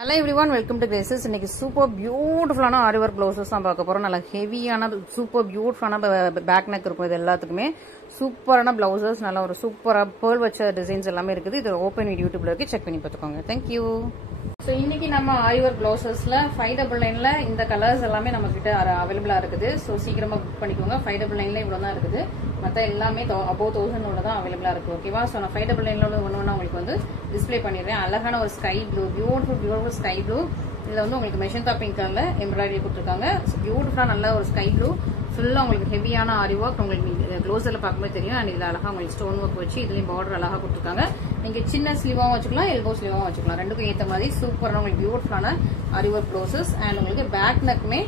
Hello everyone, welcome to Graces. இன்னைக்கு super பியூட்டிஃபுல்லான ஆரி work blouses தான் பார்க்க போறோம். நல்ல ஹெவியான சூப்பர் பியூட்டிஃபுல்லான பேக் நெக் இருக்கும். இது எல்லாத்துக்குமே சூப்பரான ப்ளவுசஸ், நல்ல ஒரு சூப்பரா பேர்ல் வச்ச டிசைன்ஸ் எல்லாமே இருக்குது. இது ஓப்பன் வீடியோ யூடியூப்ல இருக்கு, செக் பண்ணி பார்த்துக்கோங்க. தேங்க்யூ. ஸோ இன்னைக்கு நம்ம ஆரி ஒர்க் ப்ளவுசஸ்ல 599ல இந்த கலர்ஸ் எல்லாமே நம்ம கிட்ட அவைலபிளா இருக்குது. ஸோ சீக்கிரமா புக் பண்ணிக்கோங்க. 599ல இவ்வளவு தான் இருக்குது. மற்ற எல்லாமே அபோவ் 1000 தான் அவைலபிளா இருக்கு. ஓகேவா? ஸோ நான் 599ல ஒன்று உங்களுக்கு வந்து டிஸ்பிளே பண்ணிடுறேன். அழகான ஒரு sky blue, beautiful sky blue. இதுல வந்து உங்களுக்கு மெஷந்தா பிங்க் கலர்ல எம்ப்ராய்டரி கொடுத்துருக்காங்க. பியூட்டிஃபுல்லா நல்ல ஒரு ஸ்கை ப்ளூ, ஃபுல்லா உங்களுக்கு ஹெவியான ஆரி ஒர்க். உங்களுக்கு க்ளோஸ்ல பார்க்கும்போது தெரியும். அண்ட் இதுல அழகா உங்களுக்கு ஸ்டோன் ஒர்க் வச்சு இதுலயும் பார்டர் அழகா கொடுத்துருக்காங்க. நீங்க சின்ன ஸ்லீவாவும் வச்சுக்கலாம், எல்போ ஸ்லீவாவும் வச்சுக்கலாம். ரெண்டுக்கும் ஏற்ற மாதிரி சூப்பரான உங்களுக்கு பியூட்டிஃபுல்லான ஆரி ஒர்க் ப்ளவுசஸ். அண்ட் உங்களுக்கு பேக் நெக்குமே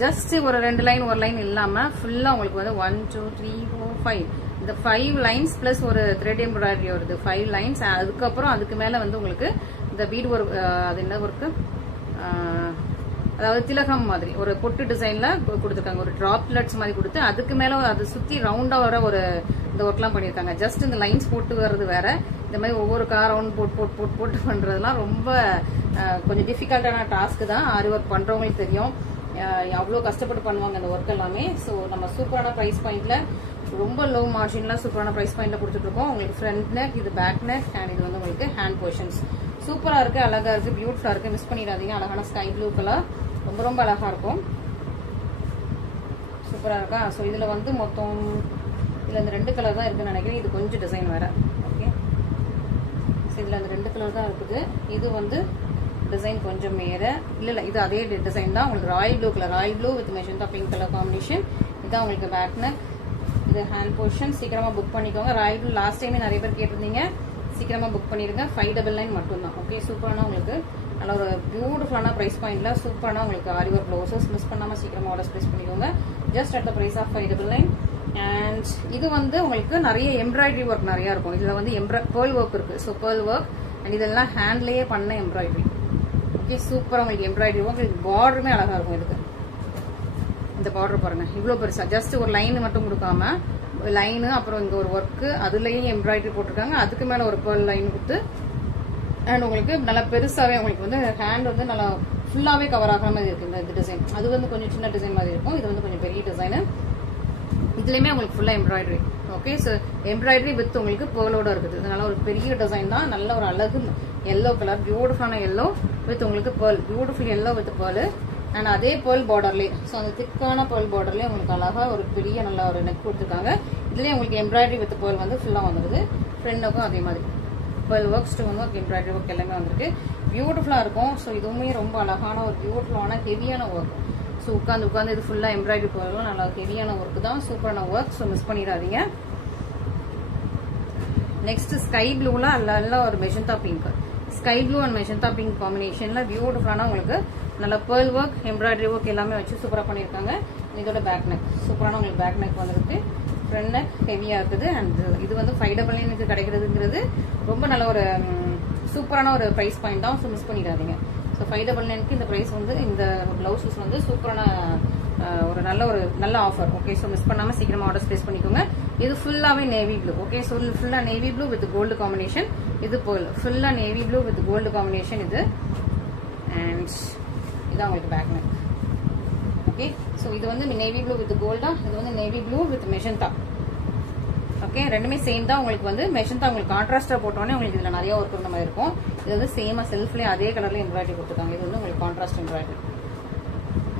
ஜஸ்ட் ஒரு 2 லைன் ஒரு லைன் இல்லாம ஃபுல்லா உங்களுக்கு வந்து 1 2 3 4 5 இந்த 5 லைன்ஸ் பிளஸ் ஒரு த்ரெட் எம்ப்ராய்டரி வருது. 5 லைன்ஸ். அதுக்கப்புறம் அதுக்கு மேல வந்து உங்களுக்கு இந்த பீட் ஒர்க், அது என்ன ஒர்க்கு, அதாவது திலகம் மாதிரி ஒரு பொட்டு டிசைன்ல கொடுத்துருக்காங்க. ஒரு டிராப்லெட்ஸ் மாதிரி கொடுத்து அதுக்கு மேல அது சுத்தி ரவுண்டா வர ஒரு இந்த ஒர்க் எல்லாம் பண்ணிருக்காங்க. ஜஸ்ட் இந்த லைன்ஸ் போட்டு வர்றது வேற, இந்த மாதிரி ஒவ்வொரு ரவுண்ட் போட்டு பண்றதுலாம் ரொம்ப கொஞ்சம் டிஃபிகல்ட்டான டாஸ்க் தான். ஆரி ஒர்க் பண்றவங்களுக்கு தெரியும் அவ்வளோ கஷ்டப்பட்டு பண்ணுவாங்க இந்த ஒர்க் எல்லாமே. ஸோ நம்ம சூப்பரான ப்ரைஸ் பாயிண்ட்ல, ரொம்ப லோ மார்ஜின்ல சூப்பரான ப்ரைஸ் பாயிண்ட்ல கொடுத்துட்டு இருக்கோம். உங்களுக்கு ஃப்ரண்ட் நெக், இது பேக் நெக், அண்ட் இது வந்து உங்களுக்கு ஹேண்ட் போர்ஷன்ஸ். சூப்பரா இருக்கு, அழகா இருக்கு, பியூட்டிஃபுல்லா இருக்கு. மிஸ் பண்ணிடாதீங்க. அழகான ஸ்கை ப்ளூ கலர், ரொம்ப ரொம்ப அழகா இருக்கும். சூப்பரா இருக்கா? ஸோ இதுல வந்து மொத்தம் இதுல இந்த 2 கலர் தான் இருக்குன்னு நினைக்கிறேன். இது கொஞ்சம் டிசைன் வேற. ஓகே, ஸோ இதுல அந்த 2 கலர் தான் இருக்குது. இது வந்து டிசைன் கொஞ்சம் வேற. இல்ல இது அதே டிசைன் தான். உங்களுக்கு Royal blue colour, Royal blue with magenta pink colour combination. இதுதான் உங்களுக்கு பேக் நெக், இது ஹேண்ட் போர்ஷன். சீக்கிரமா புக் பண்ணிக்கோங்க. ராயல் ப்ளூ லாஸ்ட் டைமே நிறைய பேர் கேட்டிருந்தீங்க, சீக்கிரமா புக் பண்ணிருங்க. 599 மட்டும் தான். ஓகே, சூப்பரான உங்களுக்கு நல்ல ஒரு பியூட்டிஃபுல்லான பிரைஸ் பாயிண்ட்ல சூப்பரான உங்களுக்கு ஆரி ஒர்க் ப்ளவுசஸ். மிஸ் பண்ணாம சீக்கிரமா ஆர்டர் பிளேஸ் பண்ணிக்கோங்க. Just at the price of 599. And இது வந்து உங்களுக்கு நிறைய எம்ப்ராய்டரி ஒர்க் நிறைய இருக்கும். இதுல வந்து பேர்ல் ஒர்க் இருக்கு. ஸோ பேர்ல் ஒர்க் அண்ட் இதெல்லாம் ஹேண்ட்லயே பண்ண எம்ப்ராய்டரி. ஓகே, சூப்பரா உங்களுக்கு எம்ப்ராய்டரி ஒர்க். பார்டருமே அழகா இருக்கும். இதுக்கு இந்த பார்டர் பாருங்க, இவ்வளவு பெருசா. ஜஸ்ட் ஒரு லைன் மட்டும் கொடுக்காம லைனு, அப்புறம் இங்க ஒரு ஒர்க், அதுலயும் எம்ப்ராய்டரி போட்டிருக்காங்க. அதுக்கு மேல ஒரு பேர்ல் லைன் கொடுத்து, அண்ட் உங்களுக்கு நல்லா பெருசாவே உங்களுக்கு வந்து ஹேண்ட் வந்து நல்லா ஃபுல்லாவே கவர் ஆகிற மாதிரி இருக்கு இந்த டிசைன். அது வந்து கொஞ்சம் சின்ன டிசைன் மாதிரி இருக்கும். இது வந்து கொஞ்சம் பெரிய டிசைன். இதுலயுமே உங்களுக்கு ஃபுல்லா embroidery. Okay, so embroidery with உங்களுக்கு பேர்லோட இருக்குது. இதனால ஒரு பெரிய டிசைன் தான். நல்ல ஒரு அழகு எல்லோ கலர், பியூட்டிஃபுல்லான எல்லோ வித் உங்களுக்கு pearl, beautiful yellow with pearl. And அதே பேர்ல் பார்டர்லேயே, ஸோ அந்த திக்கான பேர்ல் பார்டர்லேயே உங்களுக்கு அழகா ஒரு பெரிய நல்ல ஒரு நெக் கொடுத்துருக்காங்க. இதுலேயே உங்களுக்கு எம்ப்ராய்டரி வித் பேர்ல் வந்து ஃபுல்லாக வந்துருது. ஃப்ரெண்டுக்கும் அதே மாதிரி pearl work, stone work, embroidery work எல்லாமே வந்துருக்கு. பியூட்டிஃபுல்லாக இருக்கும். ஸோ இதுவுமே ரொம்ப அழகான ஒரு பியூட்டிஃபுல்லான ஹெவியான ஒர்க். ஸோ உட்காந்து இது ஃபுல்லாக எம்ப்ராய்டரி பேர்லும் நல்லா ஹெவியான ஒர்க் தான். சூப்பரான ஒர்க். ஸோ மிஸ் பண்ணிடாதீங்க. நெக்ஸ்ட் ஸ்கை ப்ளூல நல்ல ஒரு magenta pink, sky blue and magenta pink காம்பினேஷன்ல பியூட்டிஃபுல்லான உங்களுக்கு நல்ல பேர்ல் ஒர்க், எம்ப்ராய்டரி ஒர்க் எல்லாமே வச்சு சூப்பரா பண்ணிருக்காங்க. இதோட பேக் நெக் சூப்பரான உங்களுக்கு பேக் நெக் வந்துருக்கு. ஃப்ரண்ட் நெக் ஹெவியா இருக்குது. அண்ட் இது வந்து 599 கிடைக்கிறதுங்கிறது ரொம்ப நல்ல ஒரு சூப்பரான ஒரு பிரைஸ் பாயிண்ட் தான். ஸோ மிஸ் பண்ணிடாதீங்க. ஸோ 599 இந்த பிரைஸ் வந்து இந்த பிளவுசஸ் வந்து சூப்பரான ஒரு நல்ல ஆஃபர். ஓகே, ஸோ மிஸ் பண்ணாம சீக்கிரமா ஆர்டர் பிளேஸ் பண்ணிக்கோங்க. இது ஃபுல்லாவே நேவி ப்ளூ. ஓகே, ஸோ ஃபுல்லா navy blue with gold combination. இது பேர்ல், ஃபுல்லா navy blue with gold combination இது. அண்ட் இதான் உங்களுக்கு பேக் நெக். ஓகே, ஸோ இது வந்து நேவி ப்ளூ வித் கோல்டா, இது வந்து navy blue with magenta. Okay, ரெண்டுமே சேம் தான். உங்களுக்கு வந்து மெஜந்தா உங்களுக்கு கான்ட்ராஸ்டா போட்டோன்னே உங்களுக்கு இதுல நிறைய ஒர்க் இருந்த மாதிரி இருக்கும். இது வந்து சேமா செல்ஃப்லயே அதே கலர்ல எம்ப்ராய்டரி கொடுத்துருக்காங்க. இது வந்து உங்களுக்கு கான்ட்ராஸ்ட் எம்ப்ராய்டரி.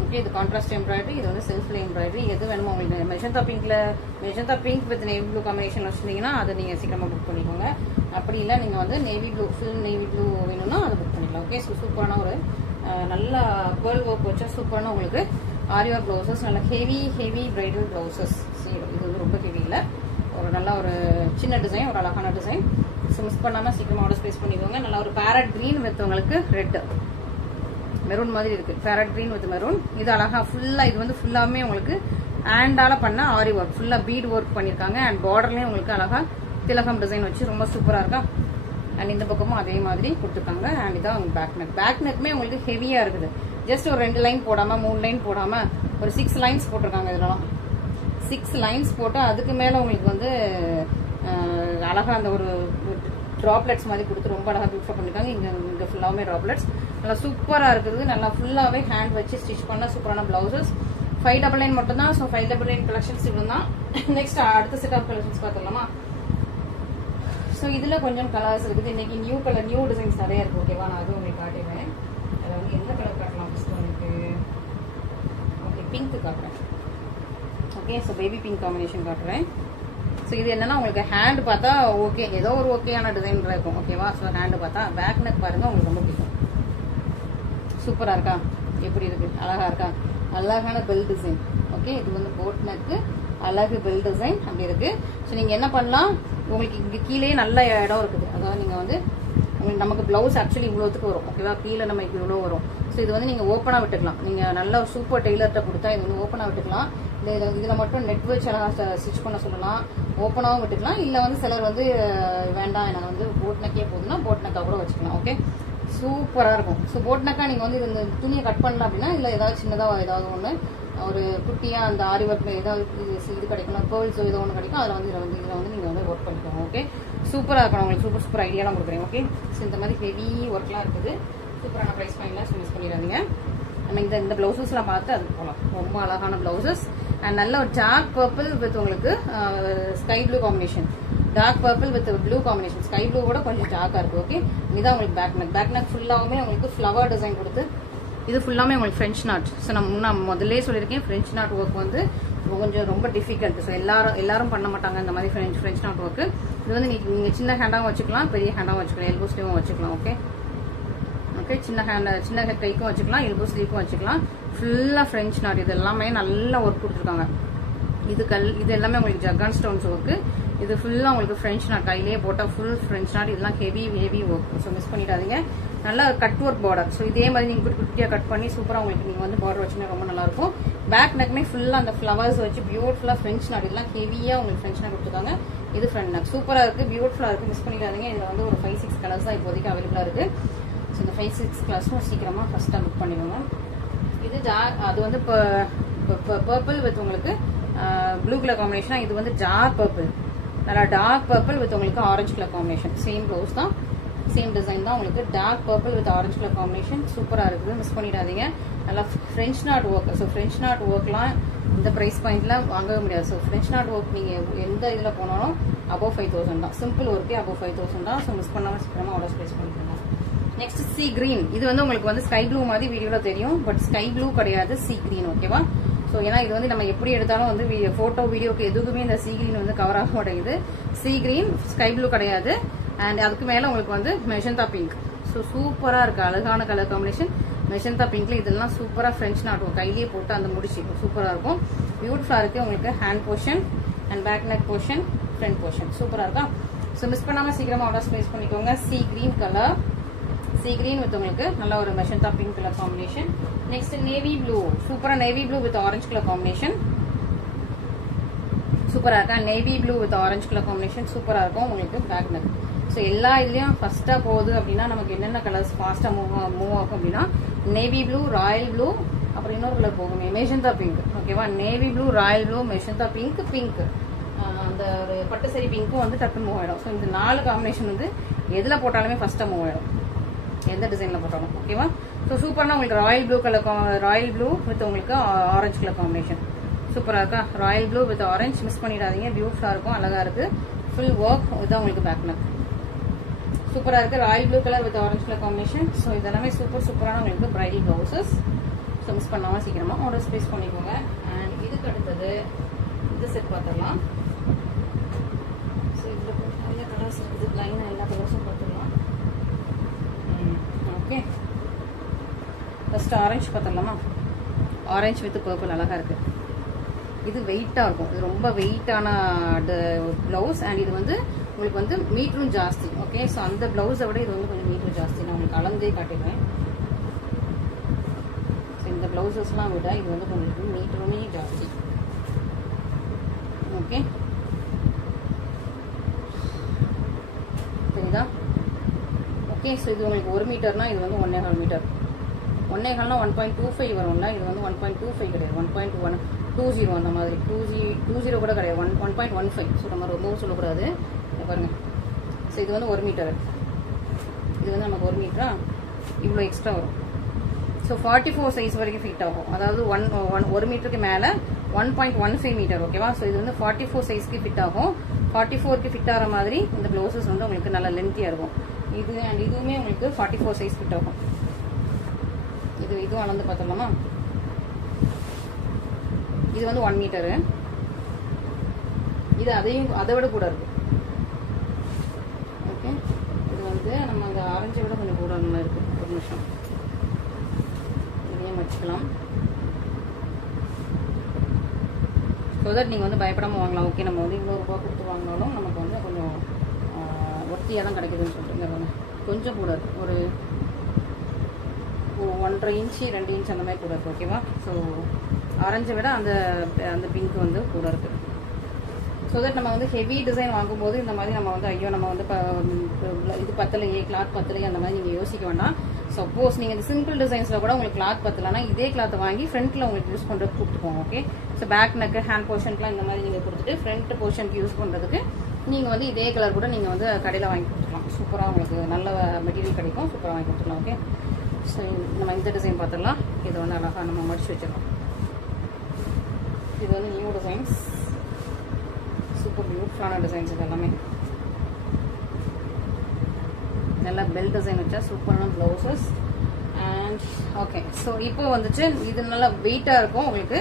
ஓகே, இது கான்ட்ராஸ்ட் எம்ப்ராய்டரி, இது வந்து செல்ஃப்ல எம்ப்ராய்டரி. எது வேணுமோ உங்களுக்கு magenta pink with navy blue combination வச்சிருந்தீங்கன்னா அதை நீங்க சீக்கிரமா புக் பண்ணிக்கோங்க. அப்படி இல்லை நீங்க வந்து navy blue, full navy blue வேணும்னா அதை புக் பண்ணிக்கலாம். ஓகே, ஸோ சூப்பரான ஒரு நல்ல பேர்ல் ஒர்க் வச்சா சூப்பரான உங்களுக்கு ஆரி ஒர்க் ப்ளவுசஸ், நல்ல ஹெவி பிரைடல் ப்ளவுசஸ். இது வந்து ரொம்ப ஹெவி இல்லை, ஒரு நல்ல ஒரு சின்ன டிசைன், ஒரு அழகான டிசைன். ஸோ மிஸ் பண்ணாம சீக்கிரமா ஆர்டர் பிளேஸ் பண்ணிக்கோங்க. நல்லா ஒரு பேரட் கிரீன் வித் உங்களுக்கு ரெட் மெரூன் மாதிரி இருக்கு. Farad green with maroon. இது அழகா ஃபுல்லா, இது வந்து ஃபுல்லாமே உங்களுக்கு ஹேண்டால பண்ண ஆரி ஒர்க், ஃபுல்லா பீட் ஒர்க் பண்ணிருக்காங்க. அண்ட் பார்டர்லயும் உங்களுக்கு அழகா திலகம் டிசைன் வச்சு ரொம்ப சூப்பரா இருக்கா. அண்ட் இந்த பக்கமும் அதே மாதிரி கொடுத்துருக்காங்க. அண்ட் இதான் உங்களுக்கு பேக் நெக். பேக் நெக்குமே உங்களுக்கு ஹெவியா இருக்குது. ஜஸ்ட் ஒரு 2 லைன் போடாம 3 லைன் போடாம ஒரு 6 லைன்ஸ் போட்டிருக்காங்க. இதெல்லாம் 6 லைன்ஸ் போட்டு அதுக்கு மேல உங்களுக்கு வந்து அழகா அந்த ஒரு டிராப்லெட்ஸ் மாதிரி கொடுத்து ரொம்ப அழகா பியூட்டிஃபுல் பண்ணிருக்காங்க. இங்க ஃபுல்லாவே டிராப்லெட்ஸ் நல்லா சூப்பரா இருக்குது. நல்லா ஃபுல்லாவே ஹேண்ட் வச்சு ஸ்டிச் பண்ண சூப்பரான பிளவுசஸ். 599 மட்டும் தான். ஸோ 599 கலெக்ஷன்ஸ் இவ்வளவு தான். நெக்ஸ்ட் அடுத்த செட் ஆஃப் கலெக்ஷன்ஸ் பார்த்துடலாமா? ஸோ இதுல கொஞ்சம் கலர்ஸ் இருக்குது. இன்னைக்கு நியூ டிசைன்ஸ் நிறைய இருக்கு. ஓகேவா, நான் அதுவும் உங்களுக்கு காட்டுவேன். அதில் வந்து எந்த கலர் காட்டலாம் ஃபர்ஸ்ட் உங்களுக்கு? ஓகே, பிங்க் காட்டுறேன். Okay, so baby pink combination காட்டுறேன். ஸோ இது என்னன்னா உங்களுக்கு ஹேண்ட் பார்த்தா ஓகே, ஏதோ ஒரு ஓகேயான டிசைன் இருக்கும். ஓகேவா, ஸோ ஹேண்ட் பார்த்தா பேக் நெக் பாருங்க, உங்களுக்கு ரொம்ப பிடிக்கும். சூப்பரா இருக்கா? எப்படி இருக்கு? அழகா இருக்கா? அழகான பெல் டிசைன். ஓகே, இது வந்து போட் நெக்கு, அழகு பெல் டிசைன் அப்படி இருக்கு. ஸோ நீங்க என்ன பண்ணலாம், உங்களுக்கு இங்க கீழே நல்ல இடம் இருக்குது. அதாவது நீங்க வந்து உங்களுக்கு நமக்கு பிளவுஸ் ஆக்சுவலி இவ்வளோத்துக்கு வரும். ஓகேவா, கீழே நமக்கு இவ்வளோ வரும். ஸோ இது வந்து நீங்க ஓப்பனா விட்டுக்கலாம். நீங்க நல்ல ஒரு சூப்பர் டெய்லர்கிட்ட கொடுத்தா இது வந்து ஓப்பனா விட்டுக்கலாம். இதுல மட்டும் நெட் வச்சு அழகா ஸ்டிச் பண்ண சொல்லலாம். ஓப்பனாவும் விட்டுக்கலாம். இல்ல வந்து சிலர் வந்து வேண்டாம் எனக்கு வந்து போட் நெக்கே போதுன்னா போட் நெக்கா கூட வச்சுக்கலாம். ஓகே, சூப்பரா இருக்கும். ஸோ போட் நெக்கா நீங்க வந்து இந்த துணியை கட் பண்ணலாம் அப்படின்னா இல்ல ஏதாவது சின்னதா ஏதாவது ஒண்ணு ஒரு குட்டியா அந்த ஆரி ஒர்க்ல ஏதாவது இது கிடைக்கும், பேர்ல்ஸ் ஏதோ ஒன்று கிடைக்கும். அதில் வந்து இதில் வந்து நீங்க வந்து ஒர்க் பண்ணிக்கோங்க. ஓகே, சூப்பரா இருக்கணும். உங்களுக்கு சூப்பர் ஐடியாலாம் கொடுக்குறேன். ஓகே, ஸோ இந்த மாதிரி ஹெவி ஒர்க்லாம் இருக்குது. சூப்பரான ப்ரைஸ் பாயிண்ட்லாம் மிஸ் பண்ணிடாதீங்க. நம்ம இந்த பிளவுசஸ்லாம் பார்த்து அது போகலாம். ரொம்ப அழகான பிளவுசஸ் அண்ட் நல்ல ஒரு டார்க் பர்பிள் வித் உங்களுக்கு sky blue combination. Dark purple with blue combination. Sky blue கூட கொஞ்சம் டார்க்கா இருக்கு. ஓகே, இதுதான் உங்களுக்கு பேக் நெக் ஃபுல்லாவுமே உங்களுக்கு ஃப்ளவர் டிசைன் கொடுத்து இது ஃபுல்லாமே உங்களுக்கு ஃப்ரெஞ்ச் நாட். ஸோ நான் முதல்ல சொல்லியிருக்கேன், ஃப்ரெஞ்ச் நாட் ஒர்க் வந்து கொஞ்சம் ரொம்ப டிஃபிகல்ட். ஸோ எல்லாரும் பண்ண மாட்டாங்க இந்த மாதிரி ஃப்ரெஞ்ச் நாட் ஒர்க். இது வந்து நீங்க சின்ன ஹேண்டாவும் வச்சுக்கலாம், பெரிய ஹேண்டாவும் வச்சுக்கலாம், எல்போ ஸ்லீவும் வச்சுக்கலாம். ஓகே, சின்ன கைக்கும் வச்சுக்கலாம், எல்போ ஸ்லீவ்க்கும் வச்சுக்கலாம். ஃபுல்லா ஃப்ரெஞ்ச் நாட். இது எல்லாமே நல்ல ஒர்க் கொடுத்துருக்காங்க. இது எல்லாமே உங்களுக்கு ஜக்கான் ஸ்டோன்ஸ் ஒர்க். இது ஃபுல்லா உங்களுக்கு ஃப்ரெஞ்ச் நாட், கையிலேயே போட்டா ஃபுல் ஃப்ரெஞ்ச் நாட். இதெல்லாம் ஹெவி ஒர்க். ஸோ மிஸ் பண்ணிடாதீங்க. நல்லா கட் ஒர்க் பார்டர். ஸோ இதே மாதிரி நீங்க குட்டியா கட் பண்ணி சூப்பரா உங்களுக்கு நீங்க வந்து பார்டர் வச்சுன்னா ரொம்ப நல்லா இருக்கும். பேக் நெக்மே ஃபுல்லா அந்த ஃபிளவர்ஸ் வச்சு பியூட்டிஃபுல்லா ஃப்ரெஞ்ச் நாட். இதெல்லாம் ஹெவியா உங்களுக்கு ஃப்ரெஞ்ச் நாட் கொடுத்துருக்காங்க. இது ஃப்ரண்ட் நெக் சூப்பரா இருக்கு, பியூட்டிஃபுல்லா இருக்கு. மிஸ் பண்ணிடாதீங்க. இதுல வந்து ஒரு 5-6 கலர்ஸ் தான் இப்போதைக்கு அவைலபிளா இருக்கு. ஸோ இந்த 5-6 கலர்ஸும் சீக்கிரமா ஃபர்ஸ்டா புக் பண்ணிடுவோங்க. இது அது வந்து பர்பிள் வித் உங்களுக்கு ப்ளூ கலர் காம்பினேஷன். இது வந்து டார்க் பர்பிள், நல்லா டார்க் பர்பிள் வித் உங்களுக்கு orange colour combination. Same blouse தான், சேம் டிசைன் தான். உங்களுக்கு dark purple with orange colour combination சூப்பரா இருக்குது. மிஸ் பண்ணிடாதீங்க. நல்லா French knot work. So French knot ஒர்க்லாம் இந்த பிரைஸ் பாயிண்ட்ல வாங்கவே முடியாது. ஸோ ஃப்ரெஞ்ச் நாட் ஒர்க் நீங்க எந்த இதுல போனாலும் அபவ் 5000 தான். சிம்பிள் ஒர்க்கே அபவ் 5000 தான். ஸோ மிஸ் பண்ணாம சீக்கிரமா ஆர்டர் பிளேஸ் பண்ணிக்கோங்க. Next C green. இது வந்து உங்களுக்கு வந்து ஸ்கை ப்ளூ மாதிரி வீடியோல தெரியும், பட் ஸ்கை ப்ளூ கிடையாது, சி கிரீன். ஓகேவா, ஸோ ஏன்னா இது வந்து நம்ம எப்படி எடுத்தாலும் வந்து போட்டோ வீடியோக்கு எதுக்குமே இந்த சி கிரீன் வந்து கவர் ஆக மாட்டேங்குது. சி கிரீன் ஸ்கை ப்ளூ கிடையாது. அண்ட் அதுக்கு மேல உங்களுக்கு வந்து மெஜந்தா பிங்க். ஸோ சூப்பரா இருக்கு, அழகான கலர் காம்பினேஷன். மெஜந்தா பிங்க்ல இதெல்லாம் சூப்பரா ஃப்ரெஞ்ச் நாட் கையிலேயே போட்டு அந்த முடிச்சு சூப்பரா இருக்கும். பியூட்டிஃபுல்லா இருக்கு. உங்களுக்கு hand portion and back neck portion, front portion சூப்பரா இருக்கா. ஸோ மிஸ் பண்ணாம சீக்கிரமா ஆர்டர் பிளேஸ் பண்ணிக்கோங்க. Sea green colour, sea green with உங்களுக்கு நல்ல ஒரு magenta pink colour combination. Next navy blue, சூப்பரா navy blue with orange colour combination சூப்பரா இருக்கா. Navy blue with orange colour combination சூப்பரா இருக்கும். உங்களுக்கு பேக் நெக். ஸோ எல்லா இதுலயும் ஃபர்ஸ்டா போகுது அப்படின்னா நமக்கு என்னென்ன கலர்ஸ் ஃபாஸ்டா மூவ் ஆகும் அப்படின்னா நேவி ப்ளூ, ராயல் ப்ளூ, அப்புறம் இன்னொரு கலர் போகுமே மெஜந்தா பிங்க். ஓகேவா, navy blue, Royal blue, magenta pink, அந்த ஒரு பட்டு சரி பிங்க்கும் வந்து டக்குன்னு மூவ் ஆயிடும். ஸோ இந்த 4 காம்பினேஷன் வந்து எதுல போட்டாலுமே ஃபர்ஸ்டா மூவ் ஆயிடும், எந்த டிசைன்ல போட்டாலும். ஓகேவா, ஸோ சூப்பரான உங்களுக்கு ராயல் ப்ளூ வித் உங்களுக்கு ஆரஞ்சு கலர் காம்பினேஷன் சூப்பரா இருக்கா. Royal blue with orange miss பண்ணிடாதீங்க. பியூட்டிஃபுல்லா இருக்கும், அழகா இருக்கு. Full work. இதுதான் உங்களுக்கு பேக் நெக் சூப்பரா இருக்கு. Royal blue colour with orange colour combination. So இதெல்லாமே சூப்பரான உங்களுக்கு பிரைடல் பிளவுசஸ். ஸோ மிஸ் பண்ணாம சீக்கிரமா ஆர்டர் பிளேஸ் பண்ணிக்கோங்க. அண்ட் இதுக்கு அடுத்தது இந்த செட் பார்த்துடலாம். ஸோ இதுல நிறைய கலர்ஸ் இருக்குது, லைனா எல்லா கலர்ஸும் பார்த்துடலாம். ஓகே, ஃபர்ஸ்ட் ஆரஞ்சு பார்த்துடலாமா. ஆரஞ்சு வித் பர்பிள் அழகா இருக்கு. இது வெயிட்டா இருக்கும், இது ரொம்ப வெயிட்டான பிளவுஸ். அண்ட் இது வந்து உங்களுக்கு வந்து மீட்டரும் ஜாஸ்தி. ஓகே, ஸோ அந்த பிளவுஸை விட இது வந்து கொஞ்சம் மீட்டர் ஜாஸ்தி. நான் உங்களுக்கு அளந்தே காட்டிடுவேன். ஸோ இந்த பிளவுசஸ்லாம் விட இது வந்து கொஞ்சம் மீட்டருமே ஜாஸ்தி. ஓகே, சரிதா. ஓகே, ஸோ இது உங்களுக்கு 1 மீட்டர்னா இது வந்து 1.25 மீட்டர். 1.25னா 1.25 வரும்ல, இது வந்து 1.25 கிடையாது, 1.20 அந்த மாதிரி. 20 கூட கிடையாது, 1.15. ஸோ நம்ம ரொம்பவும் சொல்லக்கூடாது. பாருங்க, ஸோ இது வந்து 1 மீட்டர், இது வந்து நமக்கு 1 மீட்டரா, இவ்வளோ எக்ஸ்ட்ரா வரும். ஸோ 44 சைஸ் வரைக்கும் ஃபிட் ஆகும். அதாவது 1 மீட்டருக்கு மேலே 1.15 மீட்டர். ஓகேவா? ஸோ இது வந்து 44 சைஸ்க்கு ஃபிட் ஆகும். 44க்கு ஃபிட் ஆகிற மாதிரி இந்த ப்ளவுசஸ் வந்து உங்களுக்கு நல்லா லென்த்தியாக இருக்கும். இது அண்ட் இதுவுமே உங்களுக்கு 44 சைஸ் ஃபிட் ஆகும். இதுவும் அளந்து பார்த்துடலாமா? இது வந்து 1 மீட்டரு, இது அதை விட கூட இருக்கு. ஓகே, இது வந்து நம்ம அந்த ஆரஞ்சை விட கொஞ்சம் கூட இருக்கு. ஒரு நிமிஷம் இதையும் வச்சுக்கலாம். ஸோ தட் நீங்கள் வந்து பயப்படாமல் வாங்கலாம். ஓகே, நம்ம வந்து இவ்வளோ ரூபா கொடுத்து வாங்கினாலும் நமக்கு வந்து கொஞ்சம் ஒர்த்தியாக தான் கிடைக்குதுன்னு சொல்லிட்டு கொஞ்சம் கூட இருக்கு. ஒரு 1.5 இன்ச்சு 2 இன்ச் அந்த மாதிரி கூட இருக்கு. ஓகேவா? ஸோ ஆரஞ்சை விட அந்த பிங்க் வந்து கூட இருக்கு. ஸோ தட் நம்ம வந்து ஹெவி டிசைன் வாங்கும்போது இந்த மாதிரி நம்ம வந்து ஐயோ நம்ம வந்து இது பத்தலையே, கிளாத் பத்தலையே அந்த மாதிரி நீங்கள் யோசிக்க வேண்டாம். சப்போஸ் நீங்கள் இந்த சிம்பிள் டிசைன்ஸில் கூட உங்களுக்கு கிளாத் பத்தலைன்னா இதே கிளாத்தை வாங்கி ஃப்ரண்ட்டில் உங்களுக்கு யூஸ் பண்ணுறதுக்கு கொடுத்துப்போம். ஓகே, ஸோ பேக் நெக்கு ஹேண்ட் போர்ஷனுக்குலாம் இந்த மாதிரி நீங்கள் கொடுத்துட்டு ஃப்ரண்ட் போர்ஷனுக்கு யூஸ் பண்ணுறதுக்கு நீங்கள் வந்து இதே கலர் கூட நீங்கள் வந்து கடையில் வாங்கி கொடுத்துக்கலாம். சூப்பராக உங்களுக்கு நல்ல மெட்டீரியல் கிடைக்கும், சூப்பராக வாங்கி கொடுத்துக்கலாம். ஓகே, ஸோ நம்ம இந்த டிசைன் பார்த்துடலாம். இது வந்து அழகாக நம்ம மடிச்சு வச்சிடலாம். இது வந்து நியூ டிசைன்ஸ், சூப்பர் பியூட்டிஃபுல்லான டிசைன்ஸ். இது எல்லாமே நல்லா பெல் டிசைன் வச்சா சூப்பரான ப்ளவுசஸ். அண்ட் ஓகே, ஸோ இப்போ வந்துட்டு இது நல்லா வெயிட்டாக இருக்கும் உங்களுக்கு.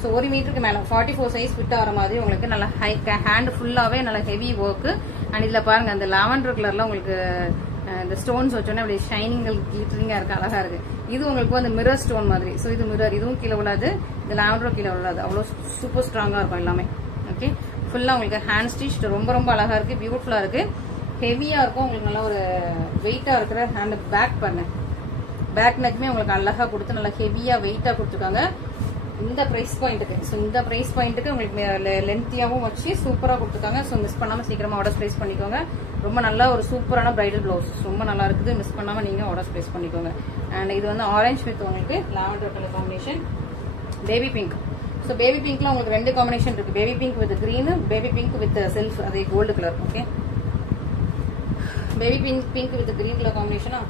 ஸோ 1 மீட்டருக்கு மேலே 44 சைஸ் ஃபிட் ஆகிற மாதிரி உங்களுக்கு நல்லா ஹேண்ட் ஃபுல்லாகவே நல்லா ஹெவி ஒர்க்கு. அண்ட் இதில் பாருங்கள், அந்த லாவெண்டர் கலரில் உங்களுக்கு இந்த ஸ்டோன்ஸ் வச்சோன்னே அப்படி ஷைனிங் கிளிட்டரிங்காக இருக்குது, அழகாக இருக்குது. இது உங்களுக்கு வந்து மிரர் ஸ்டோன் மாதிரி. ஸோ இது மிரர், இதுவும் கீழே விழாது, இந்த லாவெண்டரும் கீழே விழாது. அவ்வளோ சூப்பர் ஸ்ட்ராங்காக இருக்கும் எல்லாமே. ஓகே, ஃபுல்லாக உங்களுக்கு ஹேண்ட் ஸ்டிச் ரொம்ப ரொம்ப அழகாக இருக்குது, பியூட்டிஃபுல்லாக இருக்குது, ஹெவியாக இருக்கும். உங்களுக்கு நல்லா ஒரு வெயிட்டாக இருக்கிற ஹேண்ட் பேக் பண்ணு, பேக் நெக்குமே உங்களுக்கு அழகாக கொடுத்து நல்லா ஹெவியாக வெயிட்டாக கொடுத்துருக்காங்க இந்த ப்ரைஸ் பாயிண்ட்டுக்கு. ஸோ இந்த ப்ரைஸ் பாயிண்ட்டுக்கு உங்களுக்கு லென்த்தியாகவும் வச்சு சூப்பராக கொடுத்துருக்காங்க. ஸோ மிஸ் பண்ணாமல் சீக்கிரமாக ஆர்டர் ப்ளேஸ் பண்ணிக்கோங்க. ரொம்ப நல்லா ஒரு சூப்பரான பிரைடல் ப்ளவுஸ், ரொம்ப நல்லா இருக்குது. மிஸ் பண்ணாமல் நீங்கள் ஆர்டர் ப்ளேஸ் பண்ணிக்கோங்க. அண்ட் இது வந்து ஆரஞ்ச் வித் உங்களுக்கு lavender colour combination, baby pink. So baby பிங்க்ல உங்களுக்கு 2 காம்பினேஷன் இருக்கு. Baby pink with green, baby pink with self, அதே gold colour. Okay, baby pink with green colour காம்பினேஷனா,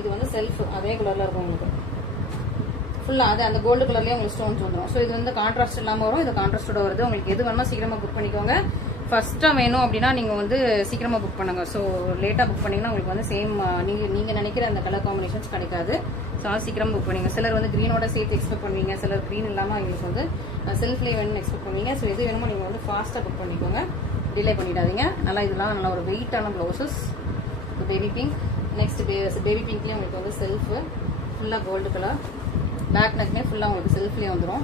இது வந்து செல்ஃப் அதே கலர்ல இருக்கும் உங்களுக்கு ஃபுல்லாக. அது அந்த கோல்டு கலர்லேயே உங்களுக்கு ஸ்டோன்ஸ் வந்துடும். ஸோ இது வந்து கான்ட்ராஸ்ட் இல்லாமல் வரும், இது கான்ட்ராஸ்டோட வருது. உங்களுக்கு எது வேணுமோ சீக்கிரமாக புக் பண்ணிக்கோங்க. ஃபர்ஸ்ட்டாக வேணும் அப்படின்னா நீங்கள் வந்து சீக்கிரமாக புக் பண்ணுங்க. ஸோ லேட்டாக புக் பண்ணிங்கன்னா உங்களுக்கு வந்து சேம் நீங்கள் நினைக்கிற அந்த கலர் காம்பினேஷன்ஸ் கிடைக்காது. ஸோ அதனால் சீக்கிரமாக புக் பண்ணுங்க. சிலர் வந்து க்ரீனோட சேர்த்து எக்ஸ்பெக்ட் பண்ணுவீங்க, சிலர் க்ரீன் இல்லாமல் எங்களுக்கு வந்து செல்ஃப்லேயே வேணும்னு எக்ஸ்பெக்ட் பண்ணுவீங்க. ஸோ எது வேணுமோ நீங்கள் வந்து ஃபாஸ்ட்டாக புக் பண்ணிக்கோங்க, டிலே பண்ணிடாதீங்க. நல்லா இதெல்லாம் நல்லா ஒரு வெயிட்டான blouses. Baby pink, next baby பிங்க்லேயே உங்களுக்கு வந்து செல்ஃபு ஃபுல்லாக கோல்டு கலர், பேக் நெக்மே ஃபுல்லாக உங்களுக்கு செல்ஃப்லேயே வந்துடும்,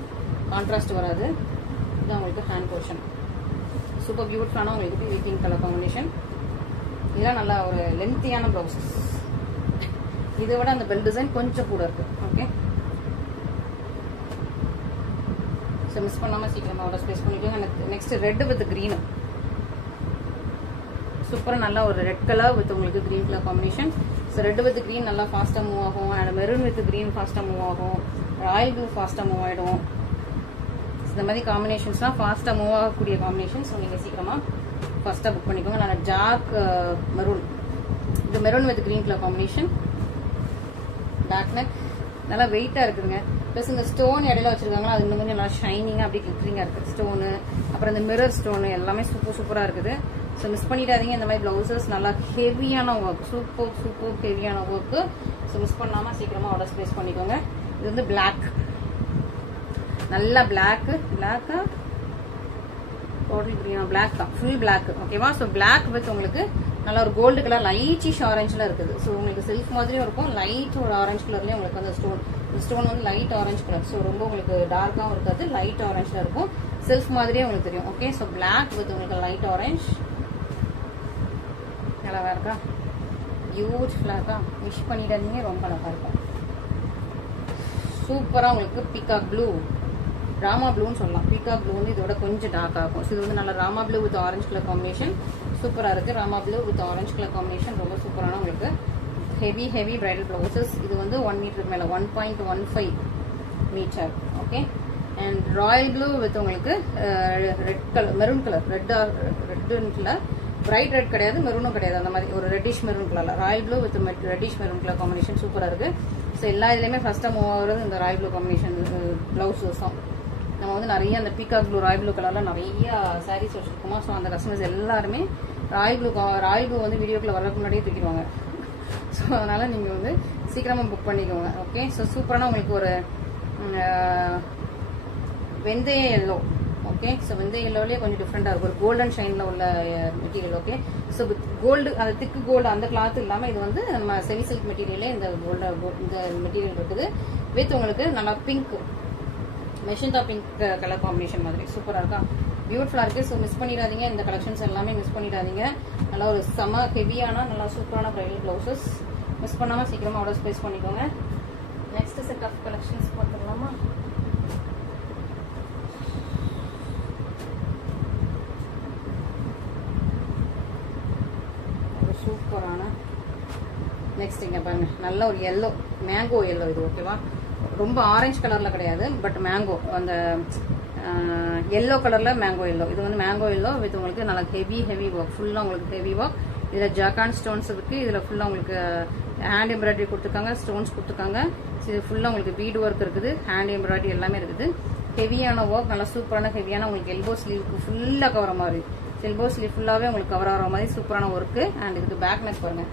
கான்ட்ராஸ்ட் வராது. இதுதான் உங்களுக்கு ஹேண்ட் போர்ஷன், சூப்பர் பியூட்டிஃபுல்லான உங்களுக்கு பேபி பிங்க் கலர் காம்பினேஷன். இதெல்லாம் நல்லா ஒரு லென்த்தியான ப்ளவுசஸ். இதை விட அந்த பெல் டிசைன் கொஞ்சம் கூட இருக்கு. ஓகே, ஸோ மிஸ் பண்ணாமல் சீக்கிரமாக ஆர்டர் ப்ளேஸ் பண்ணிக்கோங்க. நெக்ஸ்ட் ரெட் வித் க்ரீனு, சூப்பராக நல்லா ஒரு ரெட் கலர் வித் உங்களுக்கு green colour combination. So red with green நல்லா ஃபாஸ்ட்டாக மூவ் ஆகும். அண்ட் மெரூன் வித் க்ரீன் ஃபாஸ்ட்டாக மூவ் ஆகும். ராயல் ப்ளூ ஃபாஸ்ட்டாக மூவ் ஆகிடும். இந்த மாதிரி காம்பினேஷன்ஸ்லாம் ஃபாஸ்ட்டாக மூவ் ஆகக்கூடிய காம்பினேஷன். ஸோ நீங்கள் சீக்கிரமாக ஃபஸ்ட்டாக புக் பண்ணிக்கோங்க. நல்லா டார்க் மெரூன், இது maroon with green colour combination. Back neck நல்லா வெயிட்டாக இருக்குதுங்க. ப்ளஸ் இந்த ஸ்டோன் இடையில வச்சிருக்காங்களா, அது இன்னும் கொஞ்சம் நல்லா ஷைனிங்காக அப்படி கிளிட்டரிங்காக இருக்குது ஸ்டோனு. அப்புறம் இந்த மிரர் ஸ்டோனு எல்லாமே சூப்பராக இருக்குது. ஸோ மிஸ் பண்ணிடாதீங்க. இந்த மாதிரி ப்ளவுசஸ் நல்லா ஹெவியான ஒர்க், சூப்பர் ஹெவியான ஒர்க்கு. ஸோ மிஸ் பண்ணாமல் சீக்கிரமாக ஆர்டர் ப்ளேஸ் பண்ணிக்கோங்க. இது வந்து பிளாக், நல்லா பிளாக்கா டோட்டல் கிரீனா, பிளாக் தான், ஃபுல் பிளாக். ஓகேவா? ஸோ பிளாக் வித் உங்களுக்கு நல்லா ஒரு கோல்டு கலர் லைட்டிஷ் ஆரஞ்சில் இருக்குது. ஸோ உங்களுக்கு செல்ஃப் மாதிரியும் இருக்கும், லைட் ஒரு ஆரஞ்சு கலர்லேயும் உங்களுக்கு வந்து ஸ்டோன் வந்து லைட் ஆரஞ்சு கலர். ஸோ ரொம்ப உங்களுக்கு டார்க்காகவும் இருக்காது, லைட் ஆரஞ்சில் இருக்கும், செல்ஃப் மாதிரியே உங்களுக்கு தெரியும். ஓகே, ஸோ பிளாக் வித் உங்களுக்கு லைட் ஆரஞ்ச், நல்லா இருக்கா, பியூட்டிஃபுல்லாக இருக்கா, மிஸ் பண்ணிடாதீங்க, ரொம்ப அழகாக இருக்கும். சூப்பராக உங்களுக்கு பீகாக் ப்ளூ, ராமா ப்ளூன்னு சொல்லலாம். பீகாக் ப்ளூ வந்து இதோட கொஞ்சம் டார்க்காக இருக்கும். ஸோ இது வந்து நல்லா Rama blue with orange colour combination சூப்பராக இருக்குது. Rama blue with orange colour combination ரொம்ப சூப்பரான உங்களுக்கு ஹெவி பிரைடல் ப்ளவுசஸ். இது வந்து 1 மீட்டருக்கு மேலே 1.15 metre. Okay, and royal blue with உங்களுக்கு ரெட் கலர், மெரூன் கலர், ரெட்டுல பிரைட் ரெட் கிடையாது, மெரூனும் கிடையாது, அந்த மாதிரி ஒரு ரெட்டிஷ் மெரூன் கலர்ல royal blue with reddish maroon colour combination சூப்பரா இருக்கு. ஸோ எல்லா இதுலயுமே ஃபர்ஸ்ட் மூவ் ஆகுறது இந்த ராயல் ப்ளூ காம்பினேஷன் பிளவுஸஸ் தான். நம்ம வந்து நிறைய அந்த பீகாக் ப்ளூ ராயல் ப்ளூ கலர்ல நிறைய சாரீஸ் வச்சிருக்கோமா. ஸோ அந்த கஸ்டமர்ஸ் எல்லாருமே ராயல் ப்ளூ வந்து வீடியோக்குள்ள வரதுக்கு முன்னாடியே தூக்கிடுவாங்க. ஸோ அதனால நீங்க வந்து சீக்கிரமா புக் பண்ணிக்கோங்க. ஓகே. ஸோ சூப்பரான உங்களுக்கு ஒரு வெந்தய எல்லோ. ஓகே. ஸோ வெந்தய எல்லோலயே கொஞ்சம் டிஃப்ரெண்டா இருக்கும், ஒரு கோல்டன் ஷைன்ல உள்ள மெட்டீரியல். ஓகே. ஸோ கோல்டு அந்த திக்கு கோல்டு அந்த கிளாத் இல்லாம இது வந்து நம்ம செமி சில்க் மெட்டீரியலே இந்த இந்த மெட்டீரியல் இருக்குது. வித் உங்களுக்கு நல்லா பிங்க் மெஷின்தா பிங்க் கலர் காம்பினேஷன் மாதிரி சூப்பரா இருக்கா, பியூட்டிஃபுல்லா இருக்கு. ஸோ மிஸ் பண்ணிடாதீங்க, இந்த கலெக்ஷன்ஸ் எல்லாமே மிஸ் பண்ணிடாதீங்க. நல்லா ஒரு செம ஹெவியான நல்லா சூப்பரான பிரைடல் பிளவுசஸ் மிஸ் பண்ணாம சீக்கிரமா ஆர்டர் பிளேஸ் பண்ணிக்கோங்க. நெக்ஸ்ட் செட் ஆஃப் கலெக்ஷன்ஸ் பார்த்துக்கலாமா. சூப்பரான நெக்ஸ்ட் இங்க பாருங்க, நல்ல ஒரு எல்லோ, மேங்கோ எல்லோ இது. ஓகேவா, ரொம்ப ஆரஞ்சு கலர்ல கிடையாது, பட் மேங்கோ அந்த எல்லோ கலர்ல மேங்கோ எல்லோ. இது வந்து மேங்கோ எல்லோ வித் உங்களுக்கு நல்லா ஹெவி ஒர்க், ஃபுல்லா உங்களுக்கு ஹெவி ஒர்க். இதுல ஜாக்கான் ஸ்டோன்ஸ் இருக்கு, இதுல ஃபுல்லா உங்களுக்கு ஹேண்ட் எம்ப்ராய்டரி கொடுத்துருக்காங்க, ஸ்டோன்ஸ் கொடுத்துருக்காங்க. இது ஃபுல்லா உங்களுக்கு பீட் ஒர்க் இருக்குது, ஹேண்ட் எம்ப்ராய்டரி எல்லாமே இருக்குது. ஹெவியான ஒர்க், நல்லா சூப்பரான ஹெவியான உங்களுக்கு எல்போ ஸ்லீவுக்கு ஃபுல்லா கவர் மாதிரி, எல்போ ஸ்லீவ் ஃபுல்லாவே உங்களுக்கு கவர் ஆகிற மாதிரி சூப்பரான ஒர்க்கு. அண்ட் இதுக்கு பேக் நெக் பாருங்க,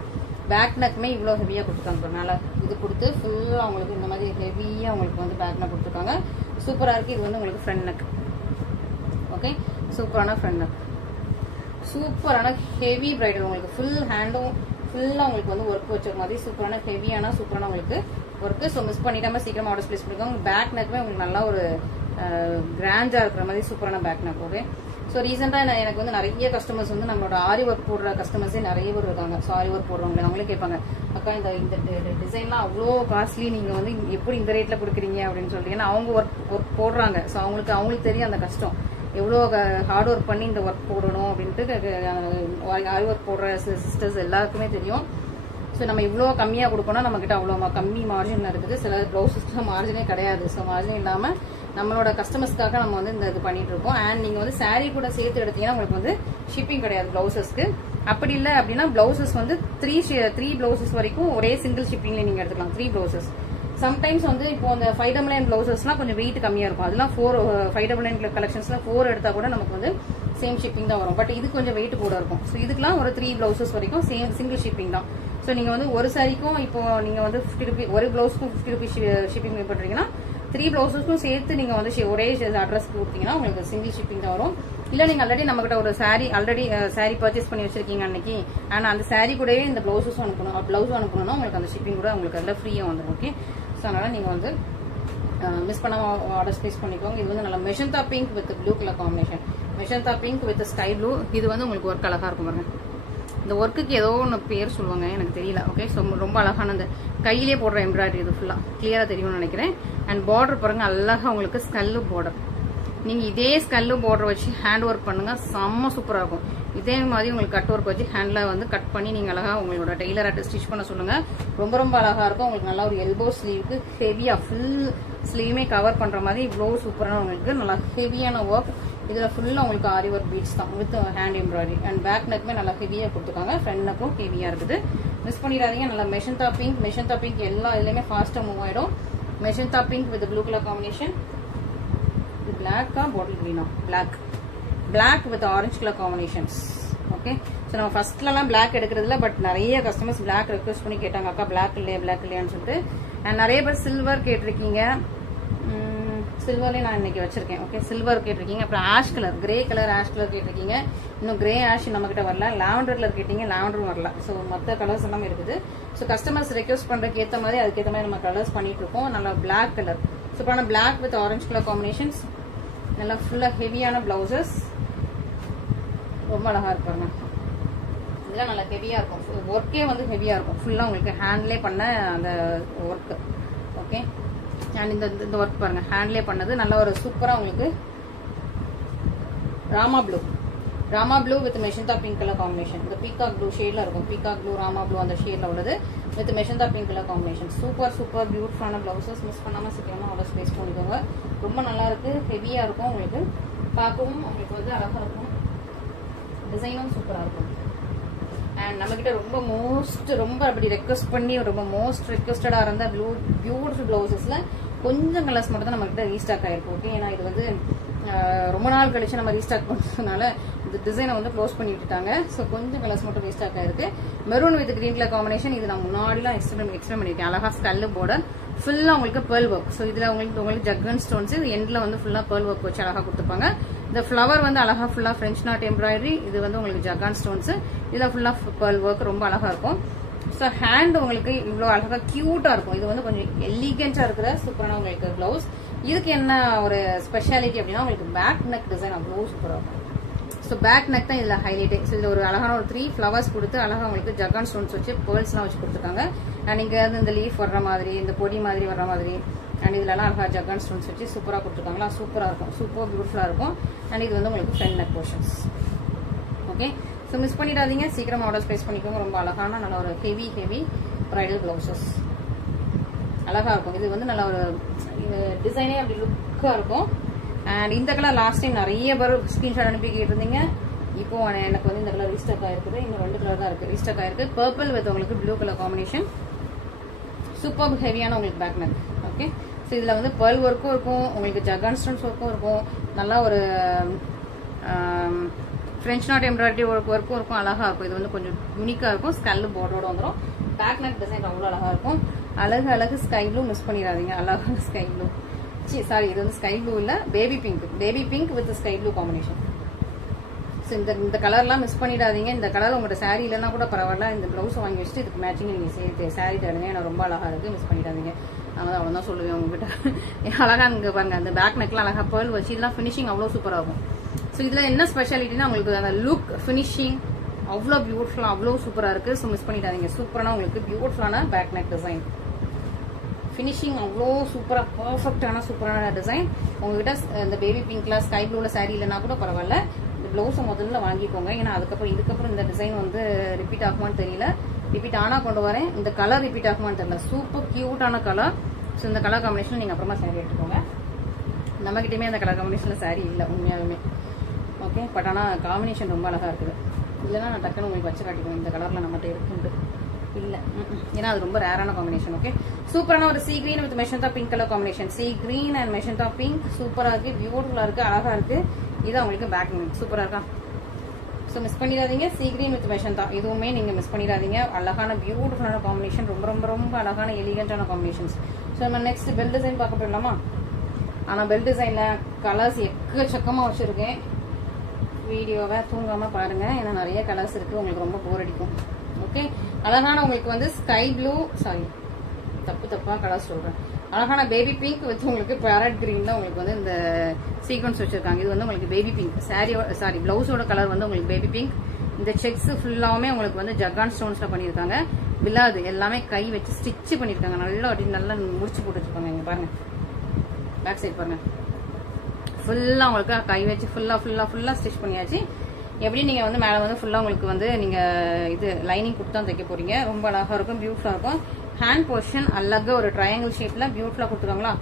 பேக் நெக்குமே இவ்வளோ ஹெவியாக கொடுத்துருக்காங்க. நல்லா இது கொடுத்து ஃபுல்லாக உங்களுக்கு இந்த மாதிரி ஹெவியாக உங்களுக்கு வந்து பேக் நெக் கொடுத்துருக்காங்க. சூப்பராக இருக்குது. இது வந்து உங்களுக்கு ஃப்ரண்ட் நெக். ஓகே, சூப்பரான ஃப்ரண்ட் நெக், சூப்பரான ஹெவி பிரைடல். உங்களுக்கு ஃபுல் ஹேண்டும் ஃபுல்லாக உங்களுக்கு வந்து ஒர்க் வச்ச மாதிரி சூப்பரான ஹெவியான சூப்பரான உங்களுக்கு ஒர்க்கு. ஸோ மிஸ் பண்ணிட்டாம சீக்கிரமா ஆர்டர் பிளேஸ் பண்ணிக்கோங்க. பேக் நெக்குமே உங்களுக்கு நல்லா ஒரு கிராண்டா இருக்கிற மாதிரி சூப்பரான பேக் நெக். ஓகே. ஸோ ரீசெண்டாக எனக்கு வந்து நிறைய கஸ்டமர்ஸ் வந்து நம்மளோட ஆரி ஒர்க் போடுற கஸ்டமர்ஸே நிறைய பேர் இருக்காங்க. ஸோ ஆரி ஒர்க் போடுறவங்க அவங்களே கேட்பாங்க, அக்கா இந்த டிசைன்லாம் அவ்வளோ காஸ்ட்லி, நீங்கள் வந்து எப்படி இந்த ரேட்டில் கொடுக்குறீங்க அப்படின்னு சொல்லிட்டு. ஏன்னா அவங்க ஒர்க் போடுறாங்க. ஸோ அவங்களுக்கு தெரியும் அந்த கஷ்டம், எவ்வளோ ஹார்ட் ஒர்க் பண்ணி இந்த ஒர்க் போடணும் அப்படின்ட்டு. ஆரி ஒர்க் போடுற சிஸ்டர்ஸ் எல்லாருக்குமே தெரியும். ஸோ நம்ம இவ்வளோ கம்மியாக கொடுக்கணும், நம்மக்கிட்ட அவ்வளோ கம்மி மார்ஜின் இருக்குது. சில ப்ளவுஸஸ்க்கு மார்ஜினே கிடையாது. ஸோ மார்ஜின் இல்லாமல் நம்மளோட கஸ்டமர்ஸ்க்காக நம்ம வந்து இந்த இது பண்ணிட்டு இருக்கோம். அண்ட் நீங்க வந்து சாரீ கூட சேர்த்து எடுத்தீங்கன்னா உங்களுக்கு வந்து ஷிப்பிங் கிடையாது பிளவுசஸ்க்கு. அப்படி இல்லை அப்படின்னா பிளவுசஸ் வந்து த்ரீ பிளவுசஸ் வரைக்கும் ஒரே சிங்கிள் ஷிப்பிங்ல நீங்க எடுத்துக்கலாம். 3 பிளவுசஸ். சம்டைம்ஸ் வந்து இப்போ அந்த 599 பிளவுசஸ்லாம் கொஞ்சம் வெயிட் கம்மியா இருக்கும். அதெல்லாம் 599 கலெக்ஷன்ஸ்ல 4 எடுத்தா கூட நமக்கு வந்து சேம் ஷிப்பிங் தான் வரும். பட் இது கொஞ்சம் வெயிட் கூட இருக்கும். ஸோ இதுக்கெல்லாம் ஒரு 3 பிளவுசஸ் வரைக்கும் சேம் சிங்கிள் ஷிப்பிங் தான். ஸோ நீங்க வந்து ஒரு சாரிக்கும் இப்போ நீங்க வந்து 50 ரூபீஸ், ஒரு பிளவுஸ்க்கும் 50 ரூபீஸ் ஷிப்பிங் பே பண்றீங்கன்னா 3 பிளவுஸஸ்க்கும் சேர்த்து நீங்க வந்து ஒரே அட்ரஸ்க்கு கொடுத்தீங்கன்னா உங்களுக்கு சிங்கிள் ஷிப்பிங் தான் வரும். இல்ல நீங்க ஆல்ரெடி நம்ம கிட்ட ஒரு சாரி பர்ச்சேஸ் பண்ணி வச்சிருக்கீங்க அன்னைக்கு, ஆனா அந்த சாரி கூடவே இந்த பிளவுஸும் அனுப்பணும், பிளவுஸும் அனுப்பணும்னா உங்களுக்கு அந்த ஷிப்பிங் கூட உங்களுக்கு அதில் ஃப்ரீயா வந்துடும். ஓகே. ஸோ அதனால நீங்க வந்து மிஸ் பண்ணாம ஆர்டர் பிளேஸ் பண்ணிக்கோங்க. இது வந்து நல்ல மெஷந்தா pink with blue colour combination, மெஷந்தா pink with sky blue. இது வந்து உங்களுக்கு ஒர்க் அழகா இருக்கும் பாருங்க. இந்த ஒர்க்குக்கு ஏதோ ஒன்று பேர் சொல்லுவாங்க, எனக்கு தெரியல. ஓகே. ஸோ ரொம்ப அழகான அந்த கையிலே போடுற எம்ப்ராய்டரி, இது ஃபுல்லா கிளியரா தெரியும்னு நினைக்கிறேன். அண்ட் பார்டர் பாருங்க, அழகா உங்களுக்கு ஸ்கல்லு பார்டர். நீங்க இதே ஸ்கல்லு பார்டர் வச்சு ஹேண்ட் ஒர்க் பண்ணுங்க, செம்ம சூப்பரா இருக்கும். இதே மாதிரி உங்களுக்கு கட் ஒர்க் வச்சு ஹேண்ட்ல வந்து கட் பண்ணி நீங்க அழகா உங்களோட டெய்லர் ஆர்ட் ஸ்டிச் பண்ண சொல்லுங்க. ரொம்ப அழகா இருக்கும். உங்களுக்கு நல்லா ஒரு எல்போ ஸ்லீவுக்கு ஹெவியா ஃபுல் ஸ்லீவுமே கவர் பண்ற மாதிரி இவ்வளவு சூப்பரான உங்களுக்கு நல்லா ஹெவியான ஒர்க். இதுல ஃபுல்லா உங்களுக்கு ஆரி ஒர்க் பீட்ஸ் தான் with hand embroidery. And back நெக்குமே நல்லா ஹெவியா கொடுத்துருக்காங்க, ஃப்ரண்ட் நெக்கும் ஹெவியா இருக்குது. மிஸ் பண்ணிடாதீங்க. நல்லா மெஷந்தா பிங்க் எல்லா இதுலயுமே ஃபாஸ்டா மூவ் ஆயிடும். Magenta pink with blue colour combination. இது பிளாக்கா பாட்டில் கிரீனா, black with orange colour combinations. Okay. So நம்ம ஃபர்ஸ்ட்லாம் பிளாக் எடுக்கிறதுல, பட் நிறைய கஸ்டமர்ஸ் பிளாக் ரெக்வஸ்ட் பண்ணி கேட்டாங்க, அக்கா பிளாக் இல்லையான்னு சொல்லிட்டு. அண்ட் நிறைய பேர் சில்வர் கேட்டிருக்கீங்க. சில்வர்லேயே நான் இன்னைக்கு வச்சிருக்கேன். ஓகே. சில்வர் கேட்டிருக்கீங்க. அப்புறம் ash colour, grey colour ash colour கேட்டிருக்கீங்க. இன்னும் கிரே ஆஷ் நம்ம கிட்ட வரல. லாவெண்டர் கலர் கேட்டீங்க, லாவெண்டரும் வரல. ஸோ மற்ற கலர்ஸ் எல்லாமே இருக்குது. ஸோ கஸ்டமர்ஸ் ரெக்வஸ்ட் பண்றதுக்கு ஏற்ற மாதிரி அதுக்கேற்ற மாதிரி நம்ம கலர்ஸ் பண்ணிட்டு இருக்கோம். நல்லா பிளாக் கலர், சூப்பரான black with orange colour combinations. நல்லா ஃபுல்லா ஹெவியான பிளவுசஸ், ரொம்ப அழகா இருப்பாங்க. இதெல்லாம் நல்லா ஹெவியா இருக்கும். ஒர்க்கே வந்து ஹெவியா இருக்கும். ஃபுல்லா உங்களுக்கு ஹேண்ட்லேயே பண்ண அந்த ஒர்க். ஓகே. அண்ட் இந்த ஒர்க் பாருங்க, ஹேண்ட்லேயே பண்ணது நல்ல ஒரு சூப்பரா உங்களுக்கு Rama blue with மெஷந்தா pink colour combination. இந்த பீகாக் ப்ளூ ஷேட்ல இருக்கும். பீகாக் ப்ளூ, ராமா ப்ளூ அந்த ஷேட்ல உள்ளது with மெஷந்தா pink colour combination. Super பியூட்டிஃபுல்லான பிளவுசஸ். மிஸ் பண்ணாம சீக்கிரமா ஆர்டர் பிளேஸ் பண்ணிக்கோங்க. ரொம்ப நல்லா இருக்கு, ஹெவியா இருக்கும். உங்களுக்கு பார்க்கவும் உங்களுக்கு வந்து அழகா இருக்கும். டிசைனும் சூப்பரா இருக்கும். அண்ட் நம்ம கிட்ட ரொம்ப அப்படி ரெக்வஸ்ட் பண்ணி ரொம்ப மோஸ்ட் ரெக்வஸ்டடா இருந்த பியூட்டிஃபுல் பிளவுசஸ்ல கொஞ்சம் கலர்ஸ் மட்டும் தான் நம்ம கிட்ட ரீஸ்டாக் ஆயிருக்கு. ஓகே, ஏன்னா இது வந்து ரொம்ப நாள் கழிச்சு நம்ம ரீஸ்டாக் பண்றதுனால இந்த டிசைனை வந்து க்ளோஸ் பண்ணி விட்டுட்டாங்க. ஸோ கொஞ்சம் கலர்ஸ் மட்டும் ரீஸ்டாக் ஆயிருக்கு. Maroon with green colour combination. இது நான் முன்னாடிலாம் எக்ஸ்பிளைன் பண்ணிருக்கேன். அழகா ஸ்கல் பார்டர் ஃபுல்லா உங்களுக்கு பேர்ல் ஒர்க். ஸோ இதுல உங்களுக்கு ஜக்கன் ஸ்டோன்ஸ், இது எண்ட்ல வந்து ஃபுல்லா பேர்ல் ஒர்க் வச்சு அழகா கொடுத்துருப்பாங்க. இந்த ஃபிளவர் வந்து அழகா ஃபுல்லா பிரெஞ்ச் நாட் எம்ப்ராய்டரி. இது வந்து உங்களுக்கு ஜக்கான் ஸ்டோன்ஸ், இதுல ஃபுல்லா பேர்ல் ஒர்க் ரொம்ப அழகா இருக்கும். ஸோ ஹேண்ட் உங்களுக்கு இவ்வளவு அழகா கியூட்டா இருக்கும். இது வந்து கொஞ்சம் எலிகென்டா இருக்கிற சூப்பரான உங்களுக்கு பிளவுஸ். இதுக்கு என்ன ஒரு ஸ்பெஷாலிட்டி அப்படின்னா உங்களுக்கு பேக் நெக் டிசைன் அவ்வளோ சூப்பரா இருக்கும். ஸோ பேக் நெக் தான் இதுல ஹைலைட்டே. ஸோ இதுல ஒரு அழகான ஒரு 3 ஃபிளவர்ஸ் கொடுத்து அழகா உங்களுக்கு ஜக்கான் ஸ்டோன்ஸ் வச்சு பேர்ல்ஸ் எல்லாம் வச்சு கொடுத்துருக்காங்க. அண்ட் இங்க வந்து இந்த லீஃப் வர்ற மாதிரி, இந்த பொடி மாதிரி வர்ற மாதிரி, அண்ட் இதுல எல்லாம் அழகா ஜக்கான் ஸ்டோன்ஸ் வச்சு சூப்பரா கொடுத்துருக்காங்களா. சூப்பரா இருக்கும், சூப்பர் பியூட்டிஃபுல்லா இருக்கும். அண்ட் இது வந்து உங்களுக்கு front neck portions. Okay, so miss பண்ணிடாதீங்க, சீக்கிரம் ஆர்டர்ஸ் பிளேஸ் பண்ணிக்கோங்க. ரொம்ப அழகான நல்ல ஒரு ஹெவி பிரைடல் பிளவுசஸ் அழகா இருக்கும். இது வந்து நல்ல ஒரு டிசைனே அப்படி லுக்கா இருக்கும். அண்ட் இந்த கலர் லாஸ்ட் டைம் நிறைய பேர் ஸ்கிரீன்ஷாட் அனுப்பி கேட்டிருந்தீங்க. இப்போ எனக்கு வந்து இந்த கலர் ரீஸ்டாக் ஆயிருக்குது. இன்னும் 2 கலர் தான் இருக்கு ரீஸ்டாக் ஆயிருக்கு. பர்பிள் வித் உங்களுக்கு ப்ளூ கலர் காம்பினேஷன். சூப்பர் ஹெவியான உங்களுக்கு பேக் நெக். ஓகே, ஸோ இதுல வந்து பேர்ல் ஒர்க்கும் இருக்கும், உங்களுக்கு ஜக்கான் ஸ்டோன்ஸ் ஒர்க்கும் இருக்கும், நல்லா ஒரு பிரெஞ்ச் நாட் எம்ப்ராய்டரி ஒர்க்கும் இருக்கும். அழகா இருக்கும். இது வந்து கொஞ்சம் யூனிக்கா இருக்கும். ஸ்கல் பார்டரோட வந்துடும். பேக் நெக் டிசைன் அவ்வளோ அழகா இருக்கும். அழகு ஸ்கை ப்ளூ மிஸ் பண்ணிடாதீங்க. அழகான ஸ்கை ப்ளூ, சாரி இது வந்து ஸ்கை ப்ளூ இல்ல, baby pink with sky blue combination. So இந்த கலர்லாம் மிஸ் பண்ணிடாதீங்க. இந்த கலர் உங்களோட சாரி இல்லைன்னா கூட பரவாயில்ல, இந்த பிளவுஸ் வாங்கி வச்சுட்டு இதுக்கு மேட்சிங் நீங்க சாரி தருங்க. ஏன்னா ரொம்ப அழகா இருக்கு, மிஸ் பண்ணிடாதீங்க. நான் அவ்வளவுதான் சொல்லுவேன் உங்ககிட்ட. அழகா இங்க பாருங்க, அந்த பேக் நெக்லாம் அழகா பேர்ல் வச்சு இதெல்லாம் பினிஷிங் அவ்வளோ சூப்பரா இருக்கும். ஸோ இதுல என்ன ஸ்பெஷாலிட்டினா உங்களுக்கு அந்த லுக் பினிஷிங் அவ்வளோ பியூட்டிஃபுல்லா அவ்வளோ சூப்பரா இருக்கு. ஸோ மிஸ் பண்ணிடாதீங்க. சூப்பரான உங்களுக்கு பியூட்டிஃபுல்லான பேக் நெக் டிசைன். ஃபினிஷிங் அவ்வளோ சூப்பரா பர்ஃபெக்டான சூப்பரான டிசைன். உங்ககிட்ட இந்த பேபி பிங்க்ல ஸ்கை ப்ளூல சாரி இல்லைன்னா கூட பரவாயில்ல, இந்த பிளவுஸை முதல்ல வாங்கிக்கோங்க. ஏன்னா இதுக்கப்புறம் இந்த டிசைன் வந்து ரிப்பீட் ஆகுமான்னு தெரியல. ரிப்பீட் ஆனா கொண்டு வரேன். இந்த கலர் ரிப்பீட் ஆகுமான்னு தெரியல. சூப்பர் கியூட்டான கலர். ஸோ இந்த கலர் காம்பினேஷன் நீங்க அப்புறமா சாரி எடுத்துக்கோங்க. நம்ம கிட்டயுமே அந்த கலர் காம்பினேஷன்ல சாரி இல்லை உண்மையாலுமே. ஓகே, பட் ஆனா காம்பினேஷன் ரொம்ப அழகா இருக்குது. இல்லைன்னா நான் டக்குன்னு உங்களுக்கு வச்சு காட்டிக்குவேன். இந்த கலர்ல நம்மகிட்ட இருக்குண்டு இல்ல, ஏன்னா அது ரொம்ப ரேரான காம்பினேஷன். ஓகே, சூப்பரான ஒரு sea green with magenta pink colour combination. Sea green and magenta pink சூப்பரா இருக்கு, பியூட்டிஃபுல்லா இருக்கு, அழகா இருக்கு. இது உங்களுக்கு பேக் நெக் சூப்பரா இருக்கா. ஸோ மிஸ் பண்ணிடாதீங்க. சீ கிரீன் வித் மெஜந்தா இதுவுமே நீங்க மிஸ் பண்ணிடாதீங்க. அழகான பியூட்டிஃபுல்லான காம்பினேஷன், ரொம்ப அழகான எலிகென்டான காம்பினேஷன்ஸ். ஸோ நம்ம நெக்ஸ்ட் பெல் டிசைன் பார்க்க போயிடலாமா? ஆனா பெல் டிசைன்ல கலர்ஸ் எக்கச்சக்கமா வச்சிருக்கேன். வீடியோவை தூங்காம பாருங்க, ஏன்னா நிறைய கலர்ஸ் இருக்கு, உங்களுக்கு ரொம்ப போர் அடிக்கும். ஓகே, அழகான உங்களுக்கு வந்து ஸ்கை ப்ளூ, சாரி தப்பா கலர் சொல்றேன். அழகான பேபி பிங்க் வித் உங்களுக்கு பேரட் கிரீன்ல உங்களுக்கு வந்து இந்த சீக்வன்ஸ் வச்சிருக்காங்க. இது வந்து உங்களுக்கு பேபி பிங்க் சாரி பிளவுஸோட கலர் வந்து உங்களுக்கு பேபி பிங்க். இந்த செக்ஸ் ஃபுல்லாவுமே உங்களுக்கு வந்து ஜக்கான் ஸ்டோன்ஸ்ல பண்ணிருக்காங்க. வில்லாது எல்லாமே கை வச்சு ஸ்டிச் பண்ணிருக்காங்க. நல்லா முடிச்சு போட்டுருப்பாங்க. இங்க பாருங்க, பேக் சைட் பாருங்க, ஃபுல்லா உங்களுக்கு கை வச்சு ஃபுல்லா ஸ்டிச் பண்ணியாச்சு. எப்படி நீங்க வந்து மேல வந்து ஃபுல்லா உங்களுக்கு வந்து நீங்க இது லைனிங் கொடுத்து தான் தைக்க போறீங்க. ரொம்ப அழகா இருக்கும், பியூட்டிஃபுல்லா இருக்கும். ஹேண்ட் போர்ஷன் அழகா ஒரு ட்ரையாங்கிள் ஷேப்ல பியூட்டிஃபுல்லா கொடுத்துருக்காங்களா.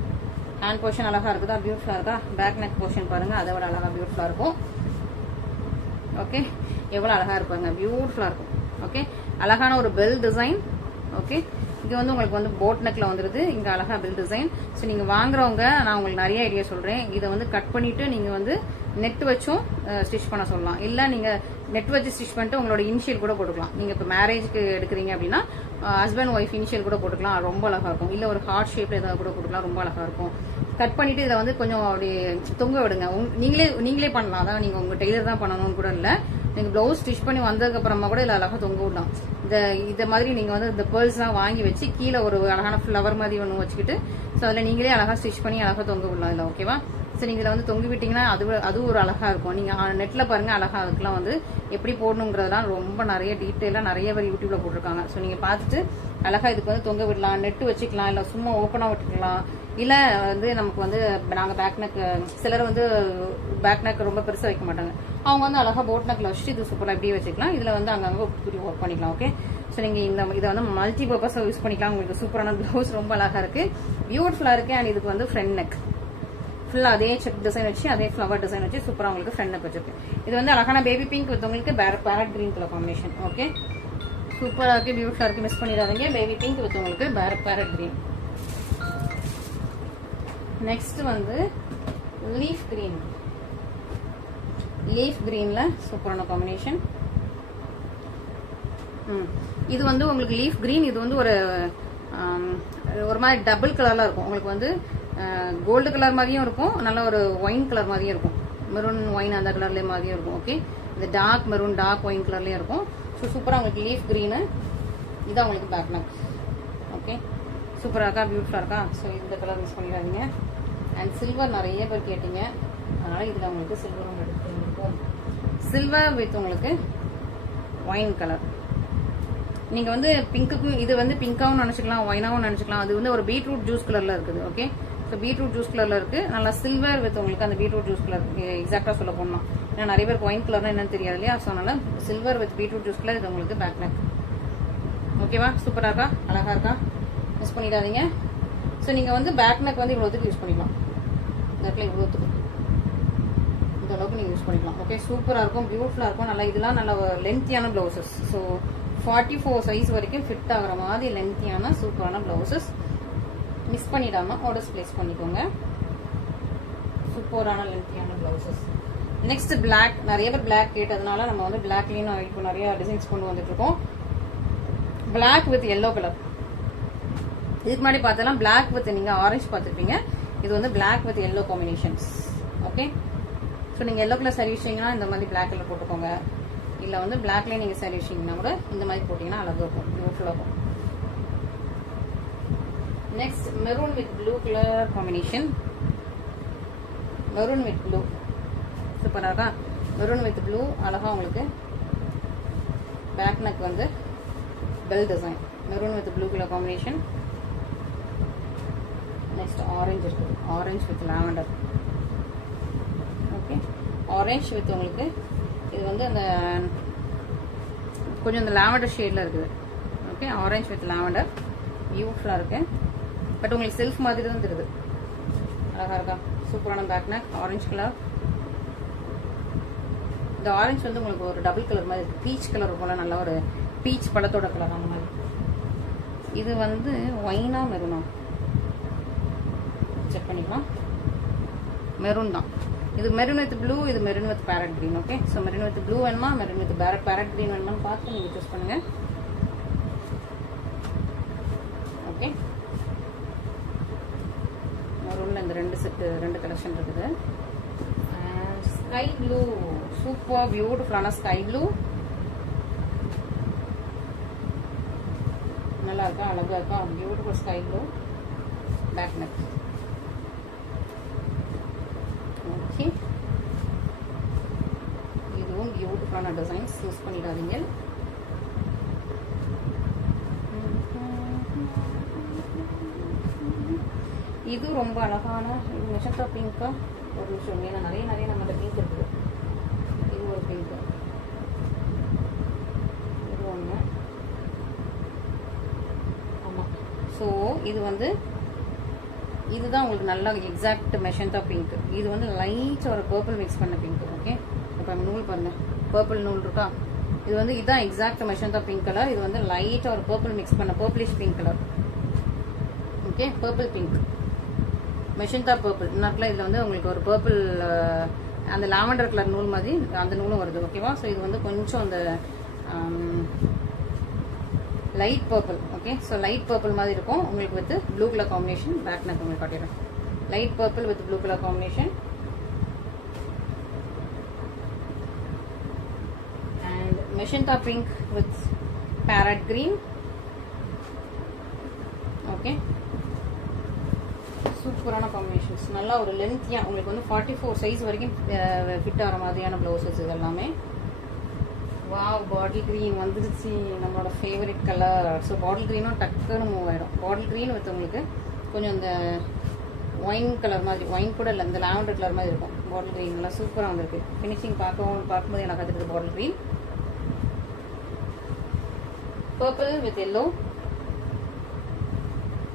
ஹேண்ட் போர்ஷன் அழகா இருக்குதா, பியூட்டிஃபுல்லா இருக்கா. பேக் நெக் போர்ஷன் பாருங்க, அதை விட அழகா பியூட்டிஃபுல்லா இருக்கும். ஓகே, எவ்வளவு அழகா இருப்பாங்க, பியூட்டிஃபுல்லா இருக்கும். ஓகே, அழகான ஒரு பெல் டிசைன். ஓகே, இது வந்து உங்களுக்கு வந்து போட் நெக்ல வந்துருது. இங்க அழகா பெல் டிசைன். ஸோ நீங்க வாங்குறவங்க நான் உங்களுக்கு நிறைய ஐடியா சொல்றேன். இதை வந்து கட் பண்ணிட்டு நீங்க வந்து நெட் வச்சும் ஸ்டிச் பண்ண சொல்லலாம். இல்ல நீங்க நெட் வச்சு ஸ்டிச் பண்ணிட்டு உங்களோட இனிஷியல் கூட போட்டுக்கலாம். நீங்க இப்ப மேரேஜ்க்கு எடுக்கிறீங்க அப்படின்னா ஹஸ்பண்ட் ஒய்ஃப் இனிஷியல் கூட போட்டுக்கலாம், ரொம்ப அழகா இருக்கும். இல்ல ஒரு ஹார்ட் ஷேப்ல ஏதாவது கூட போட்டுக்கலாம், ரொம்ப அழகா இருக்கும். கட் பண்ணிட்டு இதை வந்து கொஞ்சம் அப்படி தொங்க விடுங்க. நீங்களே பண்ணலாம். அதான் நீங்க உங்க டெய்லர் தான் பண்ணணும்னு கூட இல்ல. நீங்க பிளவுஸ் ஸ்டிச் பண்ணி வந்ததுக்கு அப்புறமா கூட இல்ல அழகா தொங்க விடலாம். இந்த மாதிரி நீங்க வந்து இந்த பேர்ல்ஸ் எல்லாம் வாங்கி வச்சு கீழே ஒரு அழகான ஃபிளவர் மாதிரி ஒண்ணு வச்சுக்கிட்டு சோ அதுல நீங்களே அழகா ஸ்டிச் பண்ணி அழகா தொங்க விடலாம். இல்ல ஓகேவா? சோ நீங்க இதுல வந்து தொங்க விட்டீங்கன்னா அது ஒரு அழகா இருக்கும். நீங்க நெட்ல பாருங்க, அழகா அதுக்கெல்லாம் வந்து எப்படி போடணுங்கிறதெல்லாம் ரொம்ப நிறைய டீட்டெயிலா நிறைய பேர் யூடியூப்ல போட்டிருக்காங்க. சோ நீங்க பார்த்துட்டு அழகா இதுக்கு வந்து தொங்க விடலாம், நெட் வச்சுக்கலாம், இல்ல சும்மா ஓப்பனா விட்டுக்கலாம். இல்ல வந்து நமக்கு வந்து நாங்க பேக் நெக், சிலர் வந்து பேக் நெக் ரொம்ப பெருசா வைக்க மாட்டாங்க, அவங்க வந்து அழகா போட் நெக்ல வச்சுட்டு இது சூப்பரா இப்படியே வச்சுக்கலாம். இதுல வந்து அங்கங்க ஒர்க் பண்ணிக்கலாம். ஓகே, சோ நீங்க இதை வந்து மல்டி பர்பஸ் யூஸ் பண்ணிக்கலாம். உங்களுக்கு சூப்பரான பிளவுஸ் ரொம்ப அழகா இருக்கு, பியூட்டிஃபுல்லா இருக்கு. அண்ட் இதுக்கு வந்து ஃப்ரண்ட் நெக் ஃபுல்லா அதே செக் டிசைன் வச்சு அதே ஃபிளவர் டிசைன் வச்சு சூப்பரா உங்களுக்கு ஃப்ரண்ட் நெக் வச்சிருக்கு. இது வந்து அழகான பேபி பிங்க் வித் உங்களுக்கு farad green colour combination. Okay, சூப்பரா இருக்கு, பியூட்டிஃபுல்லா இருக்கு, மிஸ் பண்ணிடாதீங்க. பேபி பிங்க் வித் உங்களுக்கு பேரட் கிரீன். நெக்ஸ்ட் வந்து லீஃப் கிரீன். லீஃப் கிரீன்ல சூப்பரான காம்பினேஷன். இது வந்து உங்களுக்கு லீஃப் கிரீன். இது வந்து ஒரு மாதிரி டபுள் கலர்ல இருக்கும். உங்களுக்கு வந்து கோல்டு கலர் மாதிரியும் இருக்கும், நல்ல ஒரு ஒயின் கலர் மாதிரியும் இருக்கும். மெரூன் ஒயின் அந்த கலர்ல மாதிரியும் இருக்கும். ஓகே, இது டார்க் மெரூன் டார்க் ஒயின் கலர்லயும் இருக்கும். ஸோ சூப்பரா உங்களுக்கு லீஃப் கிரீனு. இதான் உங்களுக்கு பேக் நெக். ஓகே, சூப்பரா இருக்கா, பியூட்டிஃபுல்லா இருக்கா. ஸோ இந்த கலர் மிஸ் பண்ணிடாதீங்க. அண்ட் சில்வர் நிறைய பேர் கேட்டீங்க, அதனால இதுல உங்களுக்கு சில்வரும் எடுத்துருக்கும். சில்வர் வித் உங்களுக்கு ஒயின் கலர். நீங்க வந்து பிங்க்குக்கும் இது வந்து பிங்காவும் நினைச்சுக்கலாம், ஒயினாவும் நினைச்சுக்கலாம். அது வந்து ஒரு பீட்ரூட் ஜூஸ் கலர்ல இருக்குது. ஓகே, ஸோ பீட்ரூட் ஜூஸ் கலர்ல இருக்கு. நல்லா சில்வர் வித் உங்களுக்கு அந்த பீட்ரூட் ஜூஸ் கலர் எக்ஸாக்டா சொல்ல போனோம். ஏன்னா நிறைய பேருக்கு ஒயின் கலர்னா என்னன்னு தெரியாது இல்லையா. ஸோ அதனால silver with beetroot juice colour இது உங்களுக்கு பேக் நெக். ஓகேவா, சூப்பரா இருக்கா, அழகா இருக்கா, மிஸ் பண்ணிடாதீங்க. ஸோ நீங்க வந்து பேக் நெக் வந்து இவ்வளோத்துக்கு யூஸ் பண்ணிக்கலாம். இந்த இடத்துல இவ்வளோத்துக்கு இந்த அளவுக்கு நீங்க யூஸ் பண்ணிக்கலாம். ஓகே, சூப்பரா இருக்கும், பியூட்டிஃபுல்லா இருக்கும். நல்லா இதெல்லாம் நல்ல லென்த்தியான பிளவுசஸ். ஸோ 44 சைஸ் வரைக்கும் ஃபிட் ஆகிற மாதிரி லென்த்தியான சூப்பரான பிளவுசஸ். மிஸ் பண்ணிடாம ஆர்டர்ஸ் பிளேஸ் பண்ணிக்கோங்க. சூப்பரான லென்த்தியான பிளவுசஸ். Next black. நிறைய பேர் பிளாக் கேட்டதுனால நம்ம வந்து பிளாக்லயும் இப்போ நிறைய டிசைன்ஸ் கொண்டு வந்துட்டு இருக்கோம். Black with yellow colour. இதுக்கு முன்னாடி பார்த்தலாம் பிளாக் வித் நீங்க ஆரஞ்சு பார்த்துருப்பீங்க. இது வந்து black with yellow combinations. Okay, so நீங்க எல்லோ கலர் சரி வச்சீங்கன்னா இந்த மாதிரி பிளாக் கலர் போட்டுக்கோங்க. இல்ல வந்து பிளாக்லயே நீங்க சரி வச்சீங்கன்னா கூட இந்த மாதிரி போட்டீங்கன்னா அழகா இருக்கும், பியூட்டிஃபுல்லா இருக்கும். Next maroon with blue colour combination. Maroon with blue சூப்பரா இருக்கா. மெரூன் வித் ப்ளூ அழகா உங்களுக்கு பேக் நெக் வந்து bell design. Maroon with blue colour combination. Next orange இருக்கு, orange with lavender. Okay, orange with உங்களுக்கு இது வந்து அந்த கொஞ்சம் இந்த லாவெண்டர் ஷேட்ல இருக்குது. ஓகே, ஆரஞ்சு வித் லாவெண்டர் பியூட்டிஃபுல்லா இருக்கு. பட் உங்களுக்கு செல்ஃப் மாதிரி தான் தெரியுது. அழகா இருக்கா, சூப்பரான பேக் நெக், ஆரஞ்சு கலர். இந்த ஆரஞ்சு வந்து உங்களுக்கு ஒரு டபுள் கலர் மாதிரி இருக்கு, பீச் கலர் போல, நல்ல ஒரு பீச் பழத்தோட கலர் அந்த மாதிரி. இது வந்து ஒயினா மெரூனா செக் பண்ணிக்கலாம். மெரூன் தான். இது மெரூன் வித் ப்ளூ, இது maroon with parrot green. Okay, so maroon with blue வேணுமா, மெரூன் வித் பேரட் கிரீன் வேணுமான்னு பார்த்து நீங்க சூஸ் பண்ணுங்க. ஓகே, மெரூன்ல இந்த ரெண்டு கலெக்ஷன் இருக்குது. ஸ்கை ப்ளூ சூப்பர் பியூட்டிஃபுல்லான ஸ்கை ப்ளூ. நல்லா இருக்கா, அழகா இருக்கா, beautiful sky blue back neck. Okay, இதுவும் பியூட்டிஃபுல்லான டிசைன்ஸ், யூஸ் பண்ணிடாதீங்க. இது ரொம்ப அழகான மெஜந்தா பிங்கா. ஒரு நிமிஷம், ஏன்னா நிறைய நம்மகிட்ட பிங்க் இருக்குது. இது ஒரு பிங்க், இது ஒன்று. ஆமா, ஸோ இது வந்து இதுதான் உங்களுக்கு நல்ல எக்ஸாக்ட் மெஜந்தா பிங்க். இது வந்து லைட் ஒரு பர்பிள் மிக்ஸ் பண்ண பிங்க். ஓகே, இப்போ நூல் பாருங்க, பர்பிள் நூல் இருக்கா. இது வந்து இதுதான் எக்ஸாக்ட் மெஜந்தா பிங்க் கலர். இது வந்து லைட் ஒரு பர்பிள் மிக்ஸ் பண்ண purplish pink colour. Okay, purple pink, magenta purple. நாட்டில் இதில் வந்து உங்களுக்கு ஒரு பர்பிள் அந்த லாவெண்டர் கலர் நூல் மாதிரி அந்த நூலும் வருது. ஓகேவா, ஸோ இது வந்து கொஞ்சம் அந்த light purple. Okay, so light purple மாதிரி இருக்கும் உங்களுக்கு with blue colour combination. Back neck உங்களுக்கு காட்டிடுறேன். Light purple with blue colour combination. And magenta pink with parrot green. Okay, சூப்பரான காம்பினேஷன்ஸ். நல்லா ஒரு லென்த்தியா உங்களுக்கு வந்து 44 சைஸ் வரைக்கும் ஃபிட் ஆகிற மாதிரியான பிளவுசஸ் இது எல்லாமே. வாவ், பாட்டில் கிரீன் வந்துருச்சு, நம்மளோட ஃபேவரட் கலர். ஸோ பாட்டில் கிரீனும் டக்குன்னு மூவ் ஆயிடும். பாட்டில் கிரீன் வித் உங்களுக்கு கொஞ்சம் இந்த ஒயின் கலர் மாதிரி, ஒயின் கூட இல்லை, இந்த லாவெண்டர் கலர் மாதிரி இருக்கும். பாட்டில் கிரீன் நல்லா சூப்பராக வந்திருக்கு. ஃபினிஷிங் பார்க்கும்போது எனக்கு கற்றுக்குது bottle green. Purple with yellow.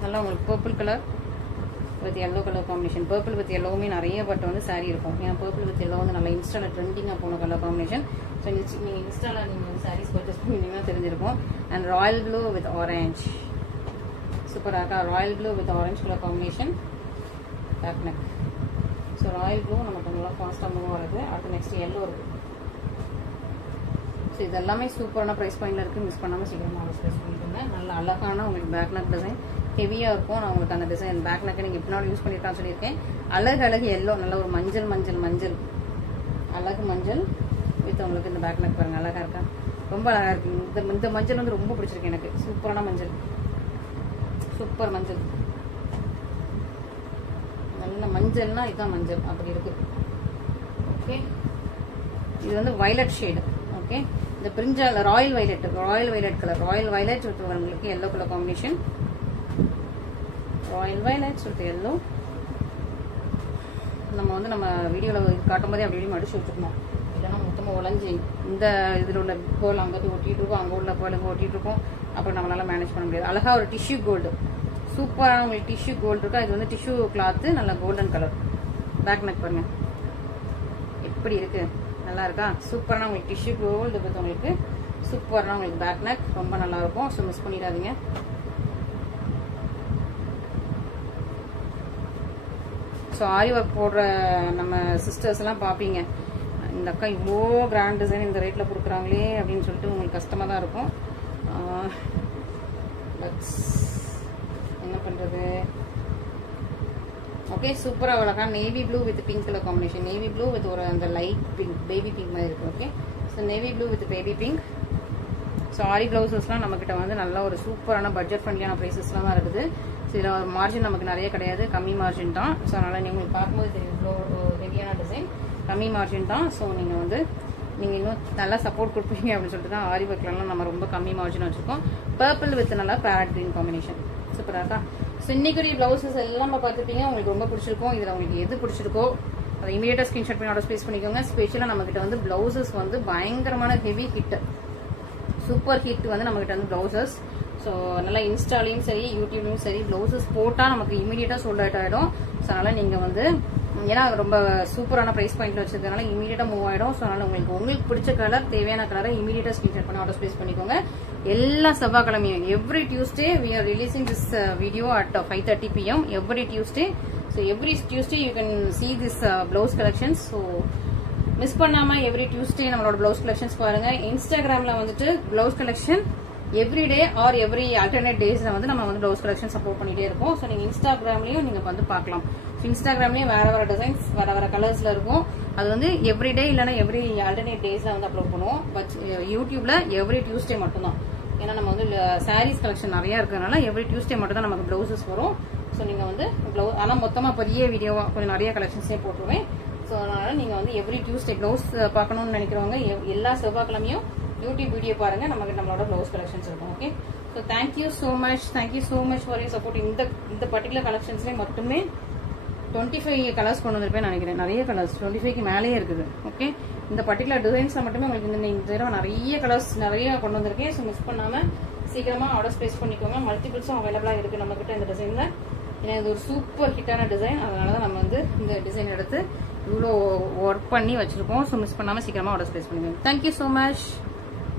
நல்லா உங்களுக்கு purple colour with yellow colour combination. Purple with எல்லோவுமே நிறைய பட் வந்து சாரீ இருக்கும். ஏன்னா பர்பிள் வித் எல்லோ வந்து நல்லா இன்ஸ்டால ட்ரெண்டிங்காக போன கலர் காம்பினேஷன். ஸோ நீங்கள் இன்ஸ்டாவில் நீங்கள் சாரீஸ் பர்ச்சேஸ் பண்ணிங்கன்னா தெரிஞ்சிருக்கும். And royal blue with orange சூப்பராக இருக்கா. Royal blue with orange colour combination back neck. So royal blue நமக்கு நல்லா ஃபாஸ்ட்டாக மூவ் ஆகுது. அடுத்து நெக்ஸ்ட் எல்லோ இருக்குது. ஸோ இது எல்லாமே சூப்பரான ப்ரைஸ் பாயிண்டில் இருக்குது. மிஸ் பண்ணாமல் சீக்கிரமாக ஆர்டர் ப்ரைஸ் பண்ணிக்கோங்க. நல்ல அழகான உங்களுக்கு பேக் நெக் டிசைன் ஹெவியாக இருக்கும். நான் உங்களுக்கு அந்த டிசைன் பேக் நெக்கை நீங்கள் எப்படினாலும் யூஸ் பண்ணியிருக்கான்னு சொல்லியிருக்கேன். அழகு எல்லோ நல்ல ஒரு மஞ்சள் அழகு மஞ்சள் வித் உங்களுக்கு இந்த பேக் நெக் பாருங்கள் அழகாக இருக்கா. ரொம்ப அழகாக இருக்குது. இந்த மஞ்சள் வந்து ரொம்ப பிடிச்சிருக்கு எனக்கு. சூப்பரான மஞ்சள், சூப்பர் மஞ்சள். நல்ல மஞ்சள்னா இதுதான் மஞ்சள் அப்படி இருக்கு. ஓகே, இது வந்து வயலட் ஷேடு. ஓகே, இந்த பிரிஞ்சால் royal violet colour, royal violet with உங்களுக்கு yellow colour combination. Royal violet with yellow. நம்ம வந்து நம்ம வீடியோவில் காட்டும் போதே அப்படி மடிச்சு வச்சுக்கணும். இல்லைன்னா மொத்தமாக உழைஞ்சி இந்த இதில் உள்ள பேர்ல் அங்கே ஒட்டிட்டு இருக்கோம், அங்கே உள்ள பேர்ல் இங்கே ஒட்டிட்டு இருக்கோம். அப்புறம் நம்மளால மேனேஜ் பண்ண முடியாது. அழகா ஒரு டிஷ்யூ கோல்டு, சூப்பரான உங்களுக்கு டிஷ்யூ கோல்டு இருக்கா. இது வந்து டிஷ்யூ கிளாத்து, நல்ல கோல்டன் கலர். பேக் நெக் பாருங்க எப்படி இருக்கு, நல்லா இருக்கா. சூப்பரான உங்களுக்கு டிஷ்யூ கோல்டு பற்றி உங்களுக்கு சூப்பரான உங்களுக்கு பேக் நெக் ரொம்ப நல்லா இருக்கும். ஸோ மிஸ் பண்ணிடாதீங்க. ஸோ ஆரி ஒர்க் போடுற நம்ம சிஸ்டர்ஸ் எல்லாம் பார்ப்பீங்க, இந்த அக்கா இவ்வளோ கிராண்ட் டிசைன் இந்த ரேட்டில் கொடுக்குறாங்களே அப்படின்னு சொல்லிட்டு உங்களுக்கு கஷ்டமாக தான் இருக்கும். என்ன பண்ணுறது. ஓகே, சூப்பராக அழகா navy blue with pink colour combination. Navy blue with ஒரு அந்த லைட் பிங்க், பேபி பிங்க் மாதிரி இருக்குது. Okay, so navy blue with baby pink. So aari ப்ளவுசஸ்லாம் நம்மக்கிட்ட வந்து நல்ல ஒரு சூப்பரான பட்ஜெட் ஃப்ரெண்ட்லியான ப்ரைஸஸ்லாம் தான் இருக்குது. ஸோ இதில் மார்ஜின் நமக்கு நிறைய கிடையாது, கம்மி மார்ஜின் தான். ஸோ அதனால் நீங்கள் உங்களுக்கு பார்க்கும்போது தெரியும் இவ்வளோ ஹெவியான டிசைன், கம்மி மார்ஜின் தான். ஸோ நீங்கள் வந்து நீங்கள் இன்னும் நல்லா சப்போர்ட் கொடுப்பீங்க அப்படின்னு சொல்லிட்டு தான் ஆரி ஒர்க்லாம் நம்ம ரொம்ப கம்மி மார்ஜின் வச்சுருக்கோம். பர்பிள் வித் நல்லா பேரட் கிரீன் காம்பினேஷன் சூப்பராக இருக்கா. ஸோ இன்னைக்குரிய ப்ளவுசஸ் எல்லாம் பார்த்துட்டீங்க, உங்களுக்கு ரொம்ப பிடிச்சிருக்கும். இதில் உங்களுக்கு எது பிடிச்சிருக்கோ அதை இமீடியட்டாக ஸ்க்ரீன்ஷாட் பண்ணி ஆர்டர் ப்ளேஸ் பண்ணிக்கோங்க. ஸ்பெஷலாக நம்மகிட்ட வந்து ப்ளவுசஸ் வந்து பயங்கரமான ஹெவி ஹிட், சூப்பர் ஹிட் வந்து நம்மகிட்ட வந்து ப்ளவுசஸ். ஸோ நல்லா இன்ஸ்டாலையும் சரி யூடியூப்லையும் சரி ப்ளவுசஸ் போட்டால் நமக்கு இமீடியட்டாக சோல்ட் அவுட் ஆகிடும். ஸோ அதனால் நீங்கள் வந்து ஏன்னா ரொம்ப சூப்பரான ப்ரைஸ் பாயிண்ட் வச்சிருக்கனால இமீடியட்டாக மூவ் ஆகிடும். ஸோ அதனால் உங்களுக்கு பிடிச்ச கலர், தேவையான கலரை இமீடியட்டாக ஸ்க்ரீன்ஷாட் பண்ணி ஆர்டர் ப்ளேஸ் பண்ணிக்கோங்க. எல்லா செவ்வாய்க்கிழமையும் every Tuesday we are releasing this video at 5:30 PM every Tuesday. So every Tuesday you can see this blouse collections. So miss பண்ணாம எவ்ரி டியூஸ்டே நம்மளோட பிளவுஸ் கலெக்ஷன்ஸ் பாருங்க. இன்ஸ்டாகிராம்ல வந்துட்டு blouse collection everyday or every alternate டேஸ்ல வந்து நம்ம வந்து blouse collection support பண்ணிட்டே இருப்போம். ஸோ நீங்க இன்ஸ்டாகிராம்லயும் நீங்க வந்து பார்க்கலாம். இன்ஸ்டாகிராம்லயும் வேற டிசைன்ஸ் வேற கலர்ஸ்ல இருக்கும். அது வந்து எவ்ரிடே இல்லைன்னா எவ்ரி ஆல்டர்னேட் டேஸ்ல வந்து அப்லோட் பண்ணுவோம். பட் யூடியூப்ல எவ்ரி டியூஸ்டே மட்டும்தான். ஏன்னா நம்ம வந்து சாரீஸ் கலெக்ஷன் நிறைய இருக்கிறதுனால எவ்ரி டியூஸ்டே மட்டும் தான் நமக்கு பிளவுசஸ் வரும். ஸோ நீங்க வந்து பிளவுஸ் ஆனால் மொத்தமா பெரிய வீடியோவா கொஞ்சம் நிறைய கலெக்ஷன்ஸே போட்டுருவேன். ஸோ அதனால நீங்க வந்து எவ்ரி டியூஸ்டே பிளவுஸ் பார்க்கணும்னு நினைக்கிறவங்க எல்லா செவ்வாய்க்கிழமையும் யூடியூப் வீடியோ பாருங்க, நமக்கு நம்மளோட பிளவுஸ் கலெக்ஷன்ஸ் இருக்கும். Okay, so thank you so much for your support. இந்த பர்டிகுலர் கலெக்ஷன்ஸ்லேயே மட்டுமே 25 கலர்ஸ் கொண்டு வந்திருப்பேன் நினைக்கிறேன். நிறைய கலர்ஸ் 25க்கு மேலேயே இருக்குது. ஓகே, இந்த பர்டிகுலர் டிசைன்ஸ்ல மட்டுமே உங்களுக்கு இந்த தடவை நிறைய கலர்ஸ் நிறைய கொண்டு வந்திருக்கேன். ஸோ மிஸ் பண்ணாம சீக்கிரமா ஆர்டர் பிளேஸ் பண்ணிக்கோங்க. மல்டிபிள்ஸும் அவைலபிளா இருக்கு நம்ம கிட்ட இந்த டிசைன்ல. ஏன்னா இது ஒரு சூப்பர் ஹிட்டான டிசைன், அதனாலதான் நம்ம வந்து இந்த டிசைன் எடுத்து இவ்வளோ ஒர்க் பண்ணி வச்சிருக்கோம். ஸோ மிஸ் பண்ணாம சீக்கிரமா ஆர்டர் பிளேஸ் பண்ணிக்கோங்க. Thank you so much.